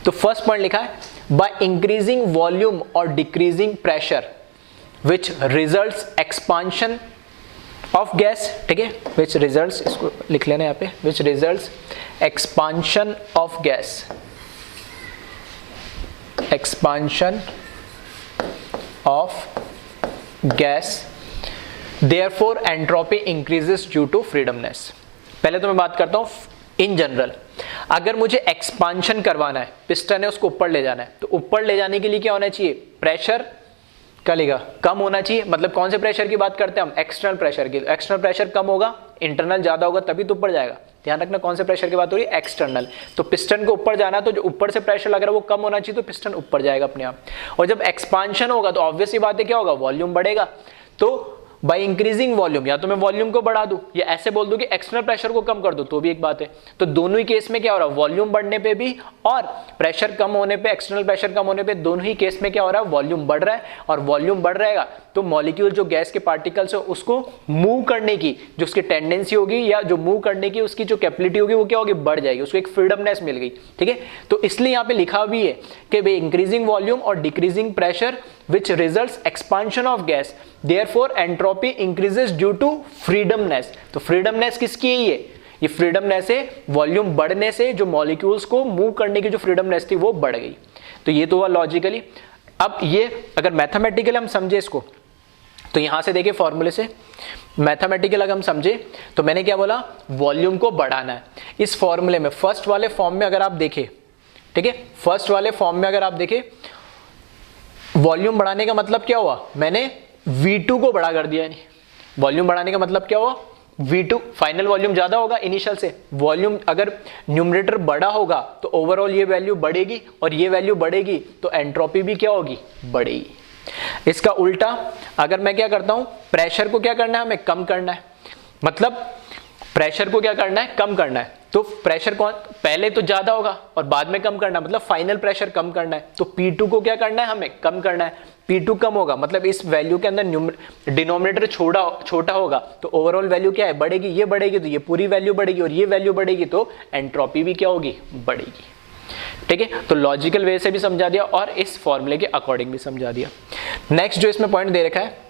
तो फर्स्ट पॉइंट लिखा है बाय इंक्रीजिंग वॉल्यूम और decreasing pressure which results expansion of gas. ठीक है, विच रिजल्ट्स, इसको लिख लेना यहाँ पे, which results expansion of gas, expansion of gas, therefore entropy increases due to freedomness. पहले तो मैं बात करता हूं इन जनरल, अगर मुझे एक्सपांशन करवाना है, पिस्टन है उसको ऊपर ले जाना है, तो ऊपर ले जाने के लिए क्या होना चाहिए, प्रेशर क्या लेगा, कम होना चाहिए। मतलब कौन से प्रेशर की बात करते हैं हम, एक्सटर्नल प्रेशर की। एक्सटर्नल प्रेशर कम होगा, इंटरनल ज्यादा होगा, तभी तो ऊपर जाएगा। ध्यान रखना कौन से प्रेशर की बात हो रही है, एक्सटर्नल। तो पिस्टन को ऊपर जाना, तो जो ऊपर से प्रेशर लग रहा है वो कम होना चाहिए, तो पिस्टन ऊपर जाएगा अपने आप। और जब एक्सपांशन होगा तो ऑब्वियस सी बात है क्या होगा, वॉल्यूम बढ़ेगा। तो बाय इंक्रीजिंग वॉल्यूम, या तो मैं वॉल्यूम को बढ़ा दूं या ऐसे बोल दूं कि एक्सटर्नल प्रेशर को कम कर दूं, तो भी एक बात है। तो दोनों ही केस में क्या हो रहा है, वॉल्यूम बढ़ने पे भी और प्रेशर कम होने पे, एक्सटर्नल प्रेशर कम होने पे, दोनों ही केस में क्या हो रहा है, वॉल्यूम बढ़ रहा है। और वॉल्यूम बढ़ रहेगा तो मॉलिक्यूल, जो गैस के पार्टिकल्स है, उसको मूव करने की जो उसकी टेंडेंसी होगी, या जो मूव करने की उसकी जो कैपेबिलिटी होगी, वो क्या होगी, बढ़ जाएगी, उसको एक फ्रीडमनेस मिल गई। ठीक है, तो इसलिए यहाँ पे लिखा भी है कि भाई इंक्रीजिंग वॉल्यूम और decreasing pressure which results expansion of gas, therefore entropy increases due to freedomness। तो फ्रीडमनेस किसकी है ये फ्रीडमनेस है वॉल्यूम बढ़ने से, जो मॉलिक्यूल्स को मूव करने की जो फ्रीडमनेस थी वो बढ़ गई। तो ये तो हुआ लॉजिकली। अब ये अगर मैथमेटिकल हम समझे इसको, तो यहां से देखिए फॉर्मूले से मैथमेटिकल अगर हम समझे, तो मैंने क्या बोला, वॉल्यूम को बढ़ाना है। इस फॉर्मूले में फर्स्ट वाले फॉर्म में अगर आप देखें, ठीक है, फर्स्ट वाले फॉर्म में अगर आप देखें, वॉल्यूम बढ़ाने का मतलब क्या हुआ, मैंने V2 को बड़ा कर दिया। नहीं, वॉल्यूम बढ़ाने का मतलब क्या हुआ, V2 फाइनल वॉल्यूम ज्यादा होगा इनिशियल से। वॉल्यूम अगर न्यूमरेटर बड़ा होगा तो ओवरऑल ये वैल्यू बढ़ेगी, और ये वैल्यू बढ़ेगी तो एंट्रोपी भी क्या होगी, बढ़ेगी। इसका उल्टा अगर मैं क्या करता हूं, प्रेशर को क्या करना है, हमें कम करना है। मतलब प्रेशर को क्या करना है, कम करना है। तो प्रेशर कौन पहले तो ज्यादा होगा और बाद में कम करना है, मतलब फाइनल प्रेशर कम करना है। तो P2 को क्या करना है, हमें कम करना है। P2 कम होगा मतलब इस वैल्यू के अंदर डिनोमिनेटर छोटा होगा, तो ओवरऑल वैल्यू क्या है, बढ़ेगी। ये बढ़ेगी तो ये पूरी वैल्यू बढ़ेगी, और ये वैल्यू बढ़ेगी तो एंट्रोपी भी क्या होगी, बढ़ेगी। ठीक है, तो लॉजिकल वे से भी समझा दिया और इस फॉर्मूले के अकॉर्डिंग भी समझा दिया। नेक्स्ट जो इसमें पॉइंट दे रखा है,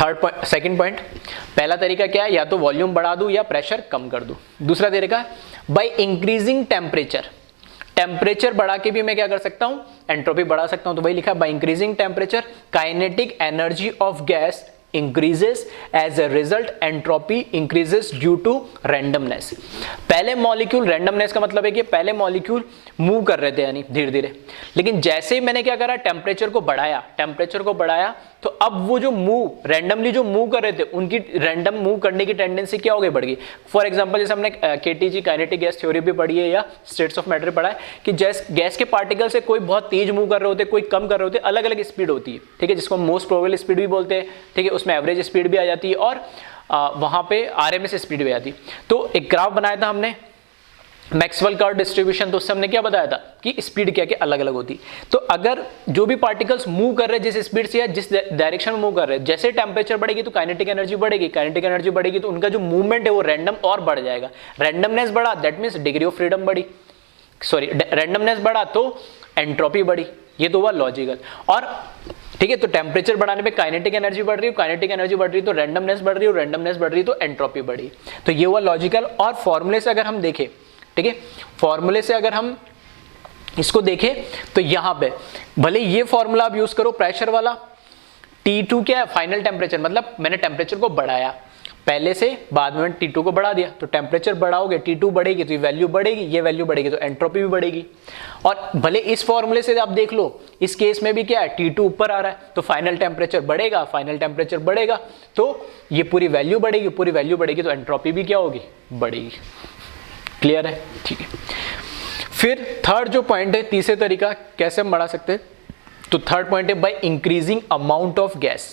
थर्ड पॉइंट, सेकंड पॉइंट, पहला तरीका क्या है, या तो वॉल्यूम बढ़ा दूं या प्रेशर कम कर दूं। दूसरा तरीका बाय इंक्रीजिंग टेम्परेचर, टेम्परेचर बढ़ा के भी मैं क्या कर सकता हूं, एंट्रोपी बढ़ा सकता हूं। तो वही लिखा है by increasing temperature kinetic energy of gas increases as a result entropy increases due to randomness। पहले मॉलिक्यूल, randomness का मतलब है कि पहले मॉलिक्यूल मूव कर रहे थे यानी धीरे धीरे, लेकिन जैसे ही मैंने क्या करा, टेम्परेचर को बढ़ाया तो अब वो जो मूव रैंडमली जो मूव कर रहे थे उनकी रैंडम मूव करने की टेंडेंसी क्या हो गई, बढ़ गई। फॉर एग्जांपल जैसे हमने केटीजी काइनेटिक गैस थ्योरी भी पढ़ी है या स्टेट्स ऑफ मैटर पढ़ा है कि गैस के पार्टिकल से कोई बहुत तेज मूव कर रहे होते, कोई कम कर रहे होते, अलग अलग स्पीड होती है, ठीक है, जिसको मोस्ट प्रोबेबल स्पीड भी बोलते हैं, ठीक है, उसमें एवरेज स्पीड भी आ जाती है और वहां पे आरएमएस स्पीड भी आती है। तो एक ग्राफ बनाया था हमने मैक्सवेल कर्व डिस्ट्रीब्यूशन, तो उससे हमने क्या बताया था कि स्पीड क्या क्या अलग अलग होती। तो अगर जो भी पार्टिकल्स मूव कर रहे हैं जिस स्पीड से या जिस डायरेक्शन में मूव कर रहे हैं, जैसे टेम्परेचर बढ़ेगी तो काइनेटिक एनर्जी बढ़ेगी, तो उनका जो मूवमेंट है वो रैंडम और बढ़ जाएगा। रैंडमनेस बढ़ा that means degree of freedom बढ़ी, सॉरी रैंडमनेस बढ़ा तो एंट्रोपी बढ़ी। ये तो हुआ लॉजिकल। और ठीक है, तो टेम्परेचर बढ़ाने पे काइनेटिक एनर्जी बढ़ रही है, काइनेटिक एनर्जी बढ़ रही है तो रैंडमनेस बढ़ रही है, रैंडमनेस बढ़ रही है तो एंट्रोपी बढ़ी। तो ये हुआ लॉजिकल। और फॉर्मूले से अगर हम देखें, ठीक है, फॉर्मूले से अगर हम इसको देखें तो यहां पे भले ये फॉर्मूला आप यूज करो प्रेशर वाला, T2 क्या है, फाइनल टेम्परेचर, मतलब मैंने टेम्परेचर को बढ़ाया पहले से, बाद में T2 को बढ़ा दिया, तो टेम्परेचर बढ़ाओगे T2 बढ़ेगी तो ये वैल्यू बढ़ेगी, ये वैल्यू बढ़ेगी तो एंट्रोपी भी बढ़ेगी। और भले इस फॉर्मूले से आप देख लो, इस केस में भी क्या है, T2 ऊपर आ रहा है तो फाइनल टेम्परेचर बढ़ेगा, तो ये पूरी वैल्यू बढ़ेगी तो एंट्रोपी भी क्या होगी, बढ़ेगी। क्लियर है, ठीक है। फिर थर्ड जो पॉइंट है, तीसरे तरीका कैसे हम बढ़ा सकते हैं, तो थर्ड पॉइंट है by increasing amount of gas,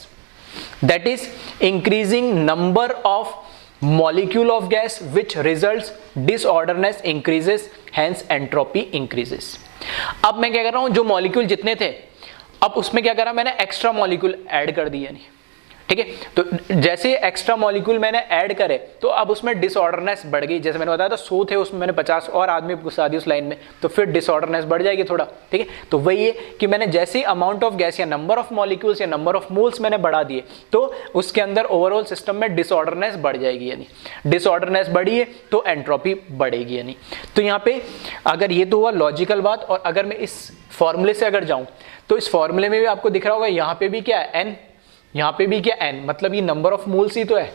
that is increasing number of molecule of gas which results disorderness increases, hence entropy increases. अब मैं क्या कर रहा हूं, जो मॉलिक्यूल जितने थे अब उसमें क्या करा, मैंने एक्स्ट्रा मॉलिक्यूल ऐड कर दिए, नहीं, ठीक है। तो जैसे एक्स्ट्रा मॉलिक्यूल मैंने ऐड करे तो अब उसमें डिसऑर्डरनेस बढ़ गई। जैसे मैंने बताया था 100 थे, उसमें मैंने 50 और आदमी घुसा दी उस लाइन में, तो फिर डिसऑर्डरनेस बढ़ जाएगी थोड़ा, ठीक है। तो वही है कि मैंने जैसे अमाउंट ऑफ गैस या नंबर ऑफ मॉलिक्यूल्स या नंबर ऑफ मोल्स मैंने बढ़ा दिए तो उसके अंदर ओवरऑल सिस्टम में डिसऑर्डरनेस बढ़ जाएगी, यानी डिसऑर्डरनेस बढ़ी है तो एंट्रोपी बढ़ेगी, यानी। तो यहाँ पे अगर ये तो हुआ लॉजिकल बात। और अगर मैं इस फॉर्मूले से अगर जाऊं तो इस फॉर्मूले में भी आपको दिख रहा होगा, यहाँ पे भी क्या है एन, यहाँ पे भी क्या n, मतलब ये नंबर ऑफ मोल्स ही तो है,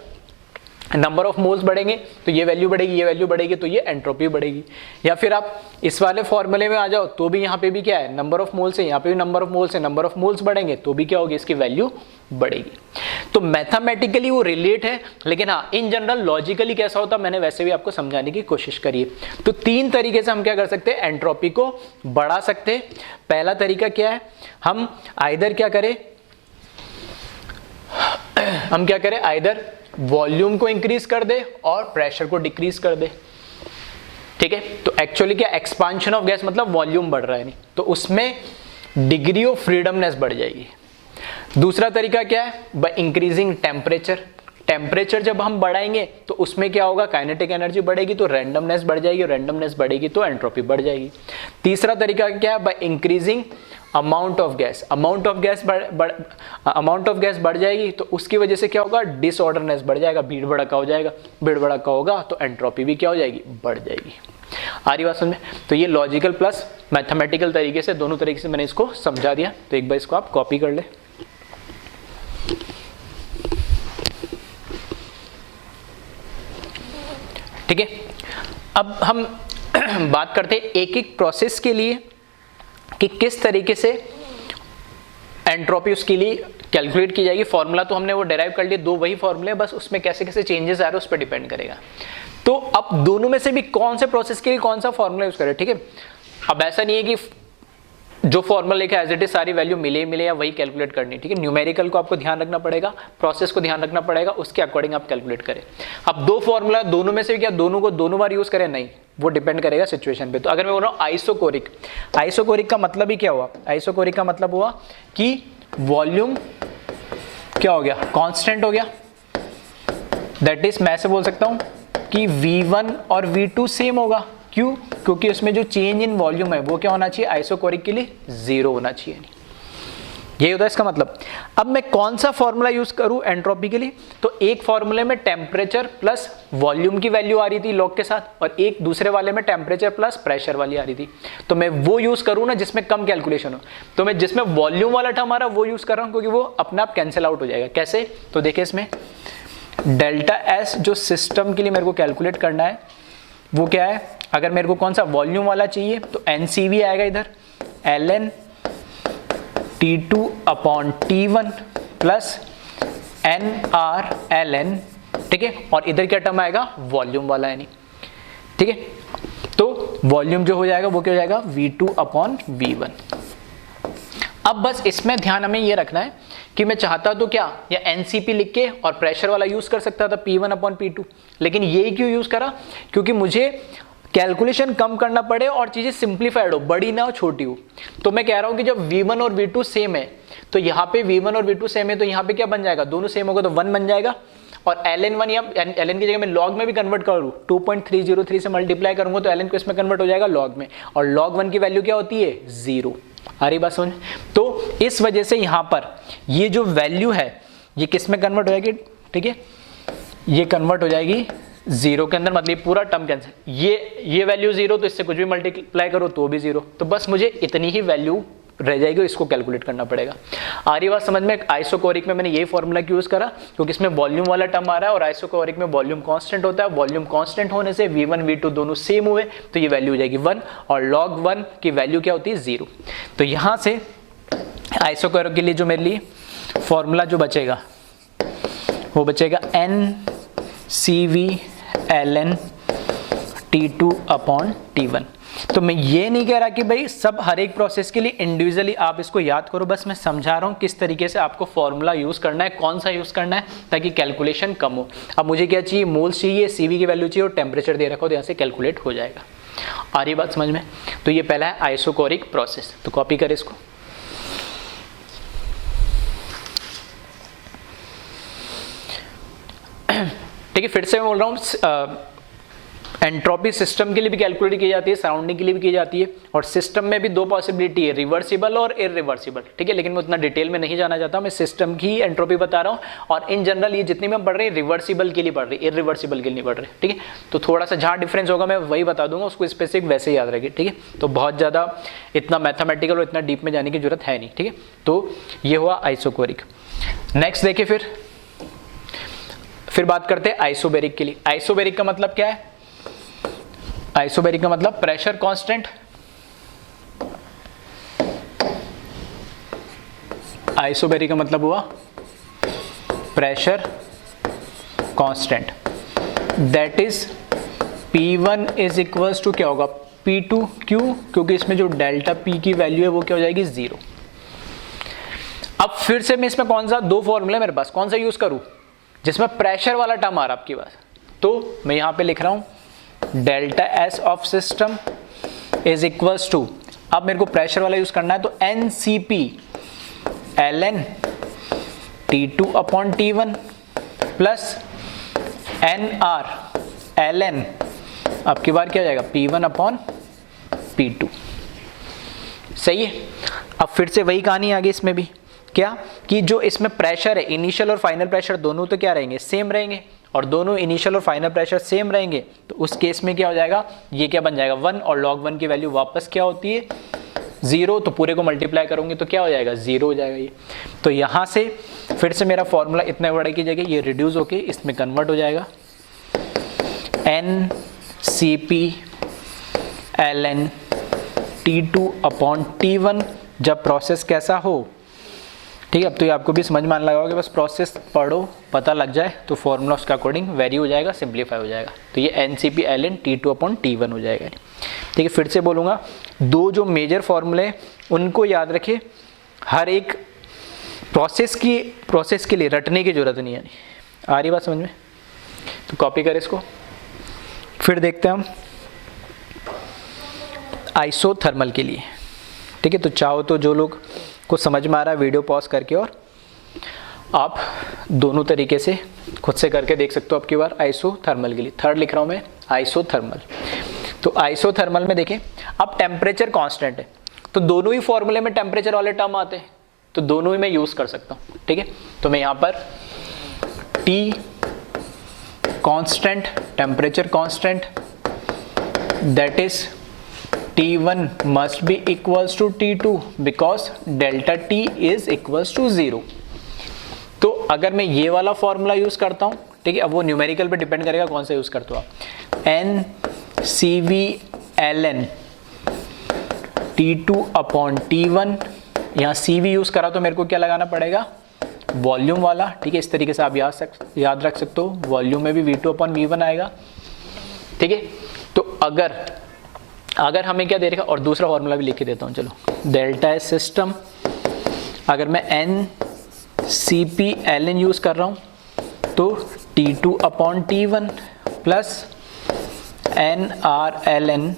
नंबर ऑफ मोल्स बढ़ेंगे तो ये वैल्यू बढ़ेगी तो ये एंट्रोपी बढ़ेगी। या फिर आप इस वाले फॉर्मूले में आ जाओ तो भी यहाँ पे भी क्या है, नंबर ऑफ मोल्स है, यहाँ पे भी नंबर ऑफ मोल्स है, नंबर ऑफ मोल्स बढ़ेंगे तो भी क्या होगी, इसकी वैल्यू बढ़ेगी। तो मैथमेटिकली वो रिलेट है, लेकिन हाँ इन जनरल लॉजिकली कैसा होता मैंने वैसे भी आपको समझाने की कोशिश करी है। तो तीन तरीके से हम क्या कर सकते हैं, एंट्रोपी को बढ़ा सकते हैं। पहला तरीका क्या है, हम आइदर क्या करें, आइदर वॉल्यूम को इंक्रीज कर दे और प्रेशर को डिक्रीज कर दे, ठीक है। तो एक्चुअली क्या, एक्सपांशन ऑफ गैस मतलब वॉल्यूम बढ़ रहा है, नहीं, तो उसमें डिग्री ऑफ फ्रीडमनेस बढ़ जाएगी। दूसरा तरीका क्या है, बाय इंक्रीजिंग टेम्परेचर। टेम्परेचर जब हम बढ़ाएंगे तो उसमें क्या होगा, काइनेटिक एनर्जी बढ़ेगी तो रैंडमनेस बढ़ जाएगी, रैंडमनेस बढ़ेगी तो एंट्रोपी बढ़ जाएगी। तीसरा तरीका क्या है, by increasing amount of gas. Amount of gas बढ़ जाएगी तो उसकी वजह से क्या होगा, डिसऑर्डरनेस बढ़ जाएगा, भीड़ भड़का हो जाएगा, भीड़ भड़का होगा तो एंट्रोपी भी क्या हो जाएगी, बढ़ जाएगी। आ रही बात समझ में। तो ये लॉजिकल प्लस मैथमेटिकल तरीके से, दोनों तरीके से मैंने इसको समझा दिया। तो एक बार इसको आप कॉपी कर ले। ठीक है, अब हम बात करते हैं एक एक प्रोसेस के लिए कि किस तरीके से एंट्रोपी उसके लिए कैलकुलेट की जाएगी। फॉर्मूला तो हमने वो डेराइव कर लिए, दो वही फॉर्मूले, बस उसमें कैसे कैसे चेंजेस आ रहे हैं उस पर डिपेंड करेगा। तो अब दोनों में से भी कौन से प्रोसेस के लिए कौन सा फॉर्मूला यूज करें, ठीक है। अब ऐसा नहीं है कि जो फॉर्मूला लिखा है एज इट इज सारी वैल्यू मिले या वही कैलकुलेट करनी, ठीक है। न्यूमेरिकल को आपको ध्यान रखना पड़ेगा, प्रोसेस को ध्यान रखना पड़ेगा, उसके अकॉर्डिंग आप कैलकुलेट करें। अब दो फॉर्मूला, दोनों में से क्या दोनों को दोनों बार यूज करें, नहीं, वो डिपेंड करेगा सिचुएशन पे। तो अगर मैं बोल रहा हूँ आइसोकोरिक, आइसोकोरिक का मतलब ही क्या हुआ, आइसोकोरिक का मतलब हुआ कि वॉल्यूम क्या हो गया, कांस्टेंट हो गया। दैट इज मैं ऐसे बोल सकता हूं कि V1 और V2 सेम होगा। क्यों, क्योंकि उसमें जो चेंज इन वॉल्यूम है वो क्या होना चाहिए, आइसोकोरिक के लिए 0 होना चाहिए। यही होता है इसका मतलब। अब मैं कौन सा फॉर्मूला यूज करूं एंट्रोपी के लिए, तो एक फॉर्मूले में टेम्परेचर प्लस वॉल्यूम की वैल्यू आ रही थी लॉग के साथ, और एक दूसरे वाले में टेम्परेचर प्लस प्रेशर वाली आ रही थी। तो मैं वो यूज करूं ना जिसमें कम कैलकुलेशन हो। तो मैं जिसमें वॉल्यूम वाला टर्म आ रहा वो यूज कर रहा हूं, क्योंकि वो अपने आप कैंसिल आउट हो जाएगा। कैसे, तो देखिए इसमें डेल्टा एस जो सिस्टम के लिए मेरे को कैलकुलेट करना है वो क्या है, अगर मेरे को कौन सा वॉल्यूम वाला चाहिए तो एनसीवी आएगा इधर ln T2 upon T1 plus NR ln, ठीक है, और इधर क्या टर्म आएगा, वॉल्यूम वाला यानी, ठीक है। तो वॉल्यूम जो हो जाएगा वो क्या हो जाएगा, V2 अपॉन V1। अब बस इसमें ध्यान हमें ये रखना है कि मैं चाहता तो क्या, या एनसीपी लिख के और प्रेशर वाला यूज कर सकता था P1 अपॉन P2, लेकिन ये क्यों यूज करा, क्योंकि मुझे कैलकुलेशन कम करना पड़े और चीजें सिंप्लीफाइड हो, बड़ी ना हो छोटी हो। तो मैं कह रहा हूं कि जब V1 और V2 सेम है, तो यहाँ पे V1 और V2 सेम है, तो यहाँ पे क्या बन जाएगा, दोनों सेम होगा तो 1 बन जाएगा, और ln1 या ln की जगह मैं log में भी कन्वर्ट करूँ, 2.303 से मल्टीप्लाई करूंगा तो ln को इसमें कन्वर्ट हो जाएगा log में, और log 1 की वैल्यू क्या होती है, 0। आ रही बात समझ। तो इस वजह से यहाँ पर ये जो वैल्यू है ये किस में कन्वर्ट हो जाएगी, ठीक है, ये कन्वर्ट हो जाएगी 0 के अंदर, मतलब पूरा टर्म कैंसिल, ये वैल्यू 0, तो इससे कुछ भी मल्टीप्लाई करो तो भी 0, तो बस मुझे इतनी ही वैल्यू रह जाएगी, इसको कैलकुलेट करना पड़ेगा। आ रही बात समझ में। आइसोकोरिक में मैंने यही फॉर्मूला यूज करा क्योंकि इसमें वॉल्यूम वाला टर्म आ रहा है, और आइसोकोरिक में वॉल्यूम कांस्टेंट होता है। वॉल्यूम कांस्टेंट होने से V1 V2 दोनों सेम हुए, तो ये वैल्यू हो जाएगी 1, और log 1 की वैल्यू क्या होती है, 0। तो यहां से आइसोकोरिक के लिए जो मेरे लिए फॉर्मूला जो बचेगा वो बचेगा NCV ln T2 upon T1। तो मैं ये नहीं कह रहा कि भाई सब हर एक प्रोसेस के लिए इंडिविजुअली आप इसको याद करो, बस मैं समझा रहा हूँ किस तरीके से आपको फॉर्मूला यूज करना है, कौन सा यूज करना है, ताकि कैलकुलेशन कम हो। अब मुझे क्या चाहिए, मोल्स चाहिए, CV की वैल्यू चाहिए, और टेम्परेचर दे रखा हो तो यहाँ से कैलकुलेट हो जाएगा। आ रही बात समझ में। तो ये पहला है आइसोकोरिक प्रोसेस, तो कॉपी करें इसको। ठीक है, फिर से मैं बोल रहा हूँ, एंट्रोपी सिस्टम के लिए भी कैलकुलेट की जाती है, सराउंडिंग के लिए भी की जाती है, और सिस्टम में भी दो पॉसिबिलिटी है, रिवर्सिबल और इरिवर्सिबल, ठीक है। लेकिन मैं उतना डिटेल में नहीं जाना चाहता, मैं सिस्टम की एंट्रोपी बता रहा हूँ, और इन जनरल ये जितनी मैं पढ़ रही रिवर्सिबल के लिए पढ़ रही, इरिवर्सिबल के लिए नहीं पढ़ रही, ठीक है। तो थोड़ा सा जहाँ डिफरेंस होगा मैं वही बता दूंगा, उसको स्पेसिफिक वैसे याद रखिए, ठीक है। तो बहुत ज़्यादा इतना मैथमेटिकल और इतना डीप में जाने की जरूरत है नहीं, ठीक है। तो ये हुआ आइसोकोरिक। नेक्स्ट देखिए, फिर बात करते हैं आइसोबेरिक के लिए। आइसोबेरिक का मतलब क्या है, आइसोबेरिक का मतलब प्रेशर कांस्टेंट, आइसोबेरिक का मतलब हुआ pressure constant, that is P1 is equals to क्या होगा, P2। क्यों, क्योंकि इसमें जो डेल्टा P की वैल्यू है वो क्या हो जाएगी, 0। अब फिर से मैं इसमें कौन सा, दो फॉर्मूले मेरे पास, कौन सा यूज करूं जिसमें प्रेशर वाला टर्म आ रहा आपके पास, तो मैं यहां पे लिख रहा हूं delta S of system is equals to, अब मेरे को प्रेशर वाला यूज करना है, तो NCP ln T2 upon T1 plus NR ln, अब की बार क्या हो जाएगा, P1 अपॉन P2। सही है। अब फिर से वही कहानी आ गई इसमें भी, क्या कि जो इसमें प्रेशर है, इनिशियल और फाइनल प्रेशर दोनों तो क्या रहेंगे, सेम रहेंगे, और दोनों इनिशियल और फाइनल प्रेशर सेम रहेंगे, तो उस केस में क्या हो जाएगा, ये क्या बन जाएगा 1, और log 1 की वैल्यू वापस क्या होती है 0, तो पूरे को मल्टीप्लाई करूंगे तो क्या हो जाएगा 0 हो जाएगा ये। तो यहाँ से फिर से मेरा फॉर्मूला इतने बड़े की जगह ये रिड्यूस होके इसमें कन्वर्ट हो जाएगा, NCP ln T2 upon T1, जब प्रोसेस कैसा हो, ठीक है। अब तो ये आपको भी समझ में आने लगा होगा, बस प्रोसेस पढ़ो, पता लग जाए तो फॉर्मूला उसका अकॉर्डिंग वेरी हो जाएगा, सिंप्लीफाई हो जाएगा। तो ये NCP ln T2 upon T1 हो जाएगा, ठीक है। फिर से बोलूँगा, दो जो मेजर फॉर्मूले उनको याद रखिए, हर एक प्रोसेस के लिए रटने की जरूरत नहीं है। आ रही बात समझ में, तो कॉपी करें इसको। फिर देखते हैं हम आइसोथर्मल के लिए, ठीक है। तो चाहो तो जो लोग को समझ में आ रहा है वीडियो पॉज करके, और आप दोनों तरीके से खुद से करके देख सकते हो। आपकी बार आइसोथर्मल के लिए थर्ड लिख रहा हूं मैं, आइसोथर्मल। तो आइसोथर्मल में देखें, अब टेम्परेचर कांस्टेंट है, तो दोनों ही फॉर्मूले में टेम्परेचर वाले टर्म आते हैं, तो दोनों ही मैं यूज कर सकता हूँ। ठीक है, तो मैं यहाँ पर T constant, temperature constant, that is T1 must be equals to T2 because delta T is equals to 0। तो अगर मैं ये वाला फॉर्मूला यूज करता हूँ, ठीक है, अब वो न्यूमेरिकल पे डिपेंड करेगा कौन सा यूज करते हो आप, N CV ln T2 upon T1, यहाँ CV यूज करा तो मेरे को क्या लगाना पड़ेगा, वॉल्यूम वाला। ठीक है, इस तरीके से आप याद रख सकते हो, वॉल्यूम में भी V2 अपॉन V1 आएगा। ठीक है, तो अगर हमें क्या दे रखा, और दूसरा फॉर्मूला भी लिख के देता हूँ, चलो, डेल्टा एस सिस्टम, अगर मैं N C P L N use कर रहा हूँ तो T2 upon T1 plus N R L N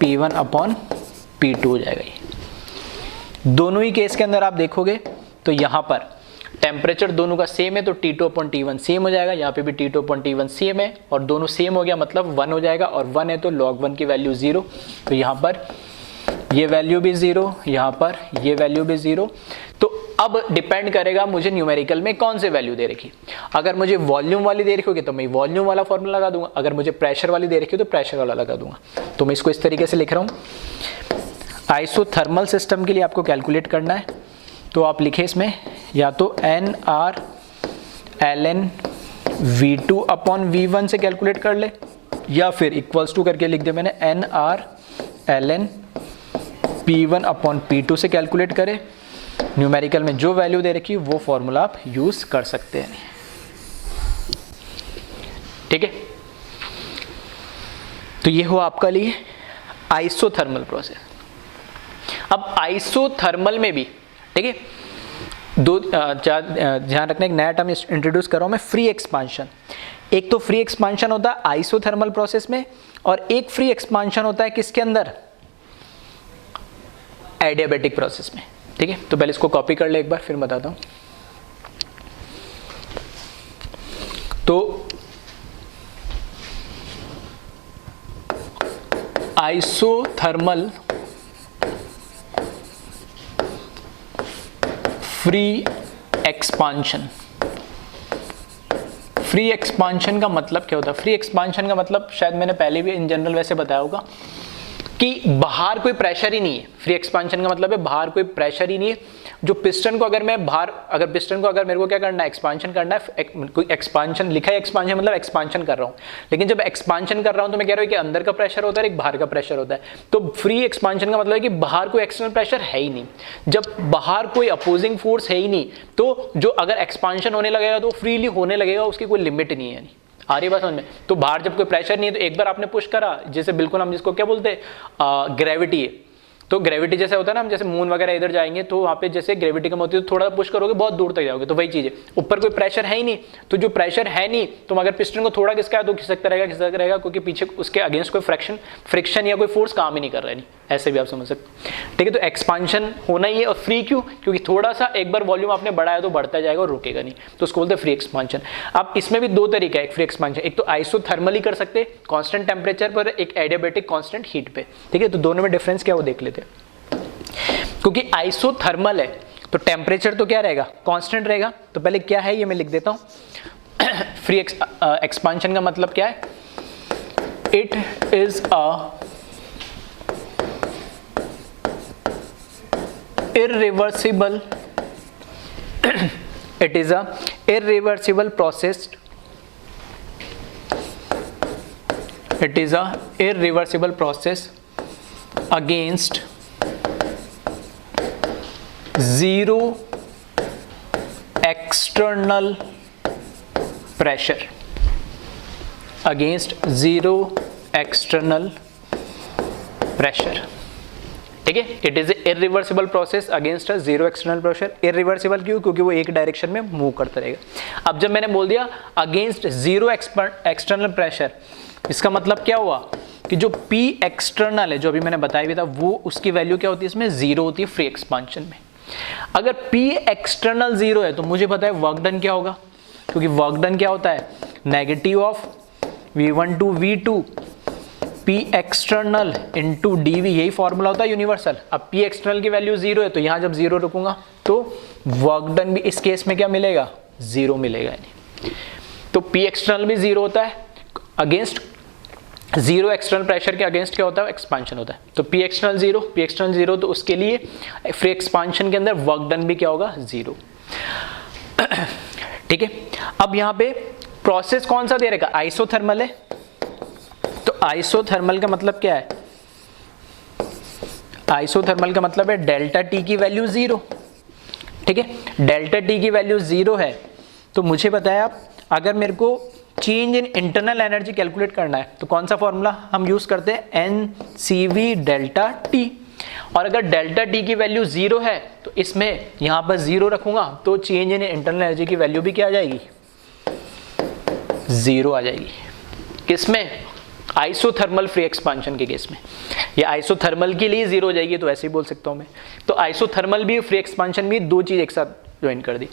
P1 upon P2 हो जाएगा। ये दोनों ही केस के अंदर आप देखोगे तो यहाँ पर टेम्परेचर दोनों का सेम है तो T2 अपॉन T1 सेम हो जाएगा, यहाँ पे भी T2 अपॉन T1 सेम है और दोनों सेम हो गया मतलब 1 हो जाएगा, और 1 है तो log 1 की वैल्यू 0, तो यहाँ पर ये वैल्यू भी 0, यहाँ पर ये वैल्यू भी 0। तो अब डिपेंड करेगा मुझे न्यूमेरिकल में कौन से वैल्यू दे रखी। अगर मुझे वॉल्यूम वाली दे रखी होगी तो मैं वॉल्यूम वाला फॉर्मूला लगा दूंगा, अगर मुझे प्रेशर वाली दे रखी हो तो प्रेशर वाला लगा दूंगा। तो मैं इसको इस तरीके से लिख रहा हूँ। आइसोथर्मल सिस्टम के लिए आपको कैलकुलेट करना है तो आप लिखे इसमें या तो N R L N V2 upon V1 से कैलकुलेट कर ले, या फिर इक्वल्स टू करके लिख दिया मैंने N R L N P1 upon P2 से कैलकुलेट करें। न्यूमेरिकल में जो वैल्यू दे रखी वो फॉर्मूला आप यूज कर सकते हैं। ठीक है, तो ये हुआ आपका लिए आइसोथर्मल प्रोसेस। अब आइसोथर्मल में भी, ठीक है, दो ध्यान रखना, एक नया टर्म इंट्रोड्यूस कर रहा हूं मैं, फ्री एक्सपांशन। एक तो फ्री एक्सपांशन होता है आइसोथर्मल प्रोसेस में, और एक फ्री एक्सपांशन होता है किसके अंदर, एडियाबैटिक प्रोसेस में। ठीक है, तो पहले इसको कॉपी कर ले एक बार, फिर बताता हूं। तो isothermal free expansion, free expansion का मतलब क्या होता है? फ्री एक्सपांशन का मतलब शायद मैंने पहले भी इन जनरल वैसे बताया होगा कि बाहर कोई प्रेशर ही नहीं है। फ्री एक्सपांशन का मतलब है बाहर कोई प्रेशर ही नहीं है। जो पिस्टन को अगर मैं बाहर, अगर पिस्टन को अगर मेरे को क्या करना है, एक्सपांशन करना है, कोई एक्सपांशन लिखा है, एक्सपांशन मतलब एक्सपांशन कर रहा हूँ, लेकिन जब एक्सपांशन कर रहा हूँ तो मैं कह रहा हूँ कि अंदर का प्रेशर होता है, एक बाहर का प्रेशर होता है। तो फ्री एक्सपांशन का मतलब है कि बाहर कोई एक्सटर्नल प्रेशर है ही नहीं। जब बाहर कोई अपोजिंग फोर्स है ही नहीं तो जो अगर एक्सपांशन होने लगेगा तो फ्रीली होने लगेगा, उसकी कोई लिमिट नहीं है। आ रही बात समझ में? तो बाहर जब कोई प्रेशर नहीं है तो एक बार आपने पुश करा, जैसे बिल्कुल हम जिसको क्या बोलते हैं, ग्रेविटी है, तो ग्रेविटी जैसे होता है ना, हम जैसे मून वगैरह इधर जाएंगे तो वहाँ पे जैसे ग्रेविटी कम होती है तो थोड़ा पुश करोगे बहुत दूर तक जाओगे, तो वही चीज़ है। ऊपर कोई प्रेशर है ही नहीं, तो जो प्रेशर है नहीं तो अगर पिस्टन को थोड़ा खिसका है तो खिसकता रहेगा, क्योंकि पीछे उसके अगेंस्ट कोई फ्रिक्शन या कोई फोर्स काम ही नहीं कर रहा है। नहीं, ऐसे भी आप समझ सकते। ठीक है, तो एक्सपांशन होना ही है। और फ्री क्यों? क्योंकि थोड़ा सा एक बार वॉल्यूम आपने बढ़ाया तो बढ़ता जाएगा और रुकेगा नहीं, तो उसको बोलते हैं फ्री एक्सपांशन। अब इसमें भी दो तरीका है फ्री एक्सपांशन, एक तो आइसोथर्मली कर सकते हैं कांस्टेंट टेम्परेचर पर, एक एडियाबैटिक कांस्टेंट हीट पे। ठीक है, तो दोनों में डिफरेंस क्या वो देख लेते हैं। क्योंकि आइसोथर्मल है तो टेम्परेचर तो क्या रहेगा, कांस्टेंट रहेगा। तो पहले क्या है ये मैं लिख देता हूं। फ्री एक्सपांशन का मतलब क्या है? It is a irreversible it is a irreversible process, it is a irreversible process against zero external pressure, against zero external pressure। ठीक है, it is irreversible process against a zero external pressure. Irreversible क्यों? क्योंकि वो एक direction में move करता रहेगा। अब जब मैंने बोल दिया अगेंस्ट जीरो एक्सटर्नल प्रेशर, इसका मतलब क्या हुआ कि जो P एक्सटर्नल है, जो अभी मैंने बताया भी था, वो उसकी वैल्यू क्या होती है, इसमें जीरो होती है फ्री एक्सपांशन में। अगर P एक्सटर्नल जीरो है तो मुझे पता है वर्क डन क्या होगा, क्योंकि वर्क डन क्या होता है, negative of V1 to V2 P external into D V, यही फॉर्मूला होता है यूनिवर्सल। अब P एक्सटर्नल की वैल्यू 0 है तो यहाँ जब 0 रखूंगा तो वर्क डन भी इस केस में क्या मिलेगा, 0 मिलेगा। यानी तो P एक्सटर्नल भी 0 होता है, अगेंस्ट 0 एक्सटर्नल प्रेशर के अगेंस्ट क्या होता है, एक्सपांशन होता है। तो P एक्सटर्नल 0, तो उसके लिए फ्री एक्सपांशन के अंदर वर्क डन भी क्या होगा, 0। ठीक है, अब यहाँ पे प्रोसेस कौन सा दे रखा, आइसोथर्मल है। तो आइसोथर्मल का मतलब क्या है, आइसोथर्मल का मतलब है डेल्टा टी की वैल्यू 0। ठीक है, डेल्टा टी की वैल्यू 0 है तो मुझे बताया आप, अगर मेरे को change in internal energy calculate करना है तो कौन सा फॉर्मूला हम यूज करते हैं, NCV डेल्टा टी। और अगर डेल्टा टी की वैल्यू 0 है तो इसमें यहां पर 0 रखूंगा तो चेंज इन इंटरनल एनर्जी की वैल्यू भी क्या आ जाएगी, 0 आ जाएगी। किसमें, आइसोथर्मल फ्री एक्सपांशन के केस में। या आइसोथर्मल के लिए 0 हो जाएगी तो ऐसे ही बोल सकता हूं मैं। तो आइसोथर्मल भी फ्री एक्सपांशन भी दो चीज एक साथ ज्वाइन कर दी।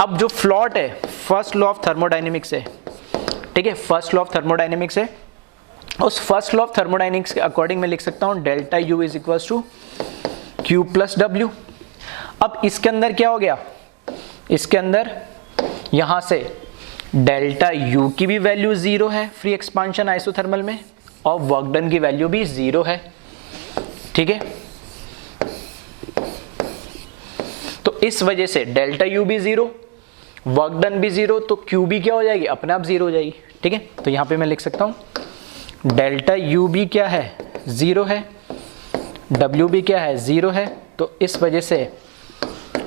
अब जो फ्लॉट है, फर्स्ट लॉ ऑफ थर्मोडायनेमिक्स है। ठीक है, फर्स्ट लॉ ऑफ थर्मोडायनेमिक्स है, उस फर्स्ट लॉ ऑफ थर्मोडायनेमिक्स के अकॉर्डिंग मैं लिख सकता हूं delta U is equals to Q plus W। अब इसके अंदर क्या हो गया, इसके अंदर यहां से डेल्टा U की भी वैल्यू 0 है फ्री एक्सपांशन आइसोथर्मल में, और वर्क डन की वैल्यू भी 0 है। ठीक है, तो इस वजह से डेल्टा U भी 0, वर्क डन भी 0, तो Q भी क्या हो जाएगी, अपने आप 0 हो जाएगी। ठीक है, तो यहां पे मैं लिख सकता हूं डेल्टा U भी क्या है, 0 है, W भी क्या है, 0 है। तो इस वजह से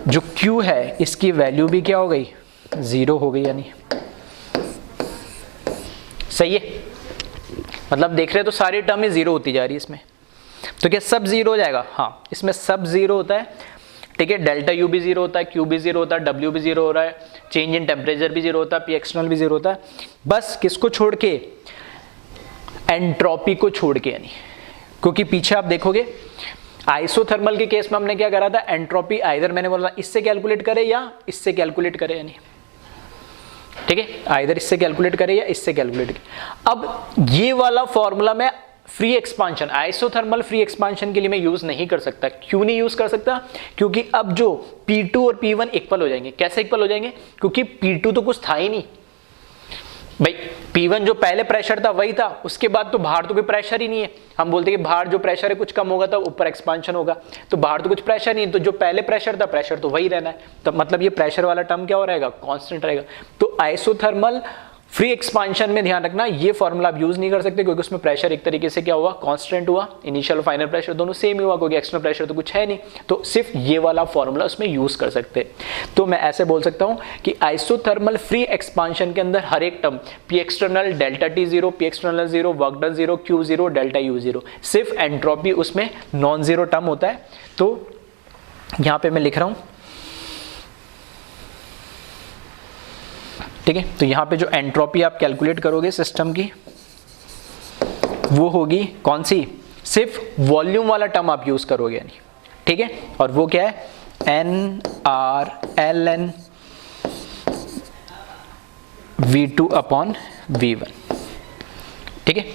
जो Q है इसकी वैल्यू भी क्या हो गई, 0 हो गई। यानी सही है, मतलब देख रहे हो तो सारी टर्म ही 0 होती जा रही है इसमें। तो क्या सब 0 हो जाएगा, हाँ इसमें सब 0 होता है। ठीक है, डेल्टा U भी 0 होता है, Q भी 0 होता है, W भी 0 हो रहा है, चेंज इन टेम्परेचर भी 0 होता है, P एक्सटर्नल भी 0 होता है। बस किसको छोड़ के, एंट्रोपी को छोड़ के। यानी क्योंकि पीछे आप देखोगे आइसोथर्मल के केस में हमने क्या करा था, एंट्रोपी आइदर मैंने बोला इससे कैलकुलेट करे या इससे कैलकुलेट करे। यानी ठीक है, आइदर इससे कैलकुलेट करे या इससे कैलकुलेट करे। अब ये वाला फॉर्मूला मैं free expansion, isothermal free expansion के लिए मैं यूज नहीं कर सकता। क्यों नहीं यूज कर सकता, क्योंकि अब जो P2 और P1 इक्वल हो जाएंगे। कैसे इक्वल हो जाएंगे, क्योंकि P2 तो कुछ था ही नहीं भाई, P1 जो पहले प्रेशर था वही था, उसके बाद तो बाहर तो कोई प्रेशर ही नहीं है। हम बोलते हैं कि बाहर जो प्रेशर है कुछ कम होगा तो ऊपर एक्सपांशन होगा, तो बाहर तो कुछ प्रेशर नहीं है, तो जो पहले प्रेशर था प्रेशर तो वही रहना है। तो मतलब ये प्रेशर वाला टर्म क्या हो रहेगा, कांस्टेंट रहेगा। तो आइसोथर्मल फ्री एक्सपांशन में ध्यान रखना, ये फॉर्मूला आप यूज नहीं कर सकते, क्योंकि उसमें प्रेशर एक तरीके से क्या हुआ, कांस्टेंट हुआ। इनिशियल और फाइनल प्रेशर दोनों सेम ही हुआ, क्योंकि एक्सटर्नल प्रेशर तो कुछ है नहीं। तो सिर्फ ये वाला फॉर्मूला उसमें यूज कर सकते। तो मैं ऐसे बोल सकता हूं कि आइसोथर्मल फ्री एक्सपांशन के अंदर हर एक term P external delta T 0, P external 0, work done 0, Q 0, delta U 0, सिर्फ एंट्रोपी उसमें नॉन जीरो टर्म होता है। तो यहां पे मैं लिख रहा हूं, ठीक है। तो यहां पे जो एंट्रोपी आप कैलकुलेट करोगे सिस्टम की, वो होगी कौन सी, सिर्फ वॉल्यूम वाला टर्म आप यूज करोगे। यानी ठीक है, और वो क्या है, NRLN V2 अपॉन V1। ठीक है,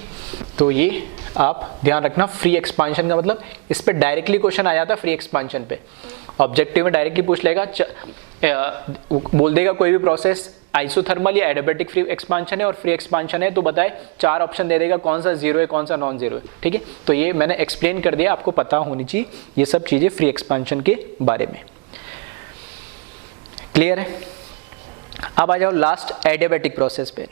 तो ये आप ध्यान रखना। फ्री एक्सपांशन का मतलब, इस पे डायरेक्टली क्वेश्चन आ जाता है। फ्री एक्सपांशन पे ऑब्जेक्टिव में डायरेक्टली पूछ लेगा, बोल देगा कोई भी प्रोसेस आइसोथर्मल या एडियाबैटिक फ्री एक्सपांशन है और फ्री एक्सपांशन है, तो बताए 4 ऑप्शन दे देगा, कौन सा जीरो है कौन सा नॉन जीरो है। ठीक है, तो ये मैंने एक्सप्लेन कर दिया, आपको पता होनी चाहिए ये सब चीजें फ्री एक्सपांशन के बारे में। क्लियर है। अब आ जाओ लास्ट एडियाबैटिक प्रोसेस पे।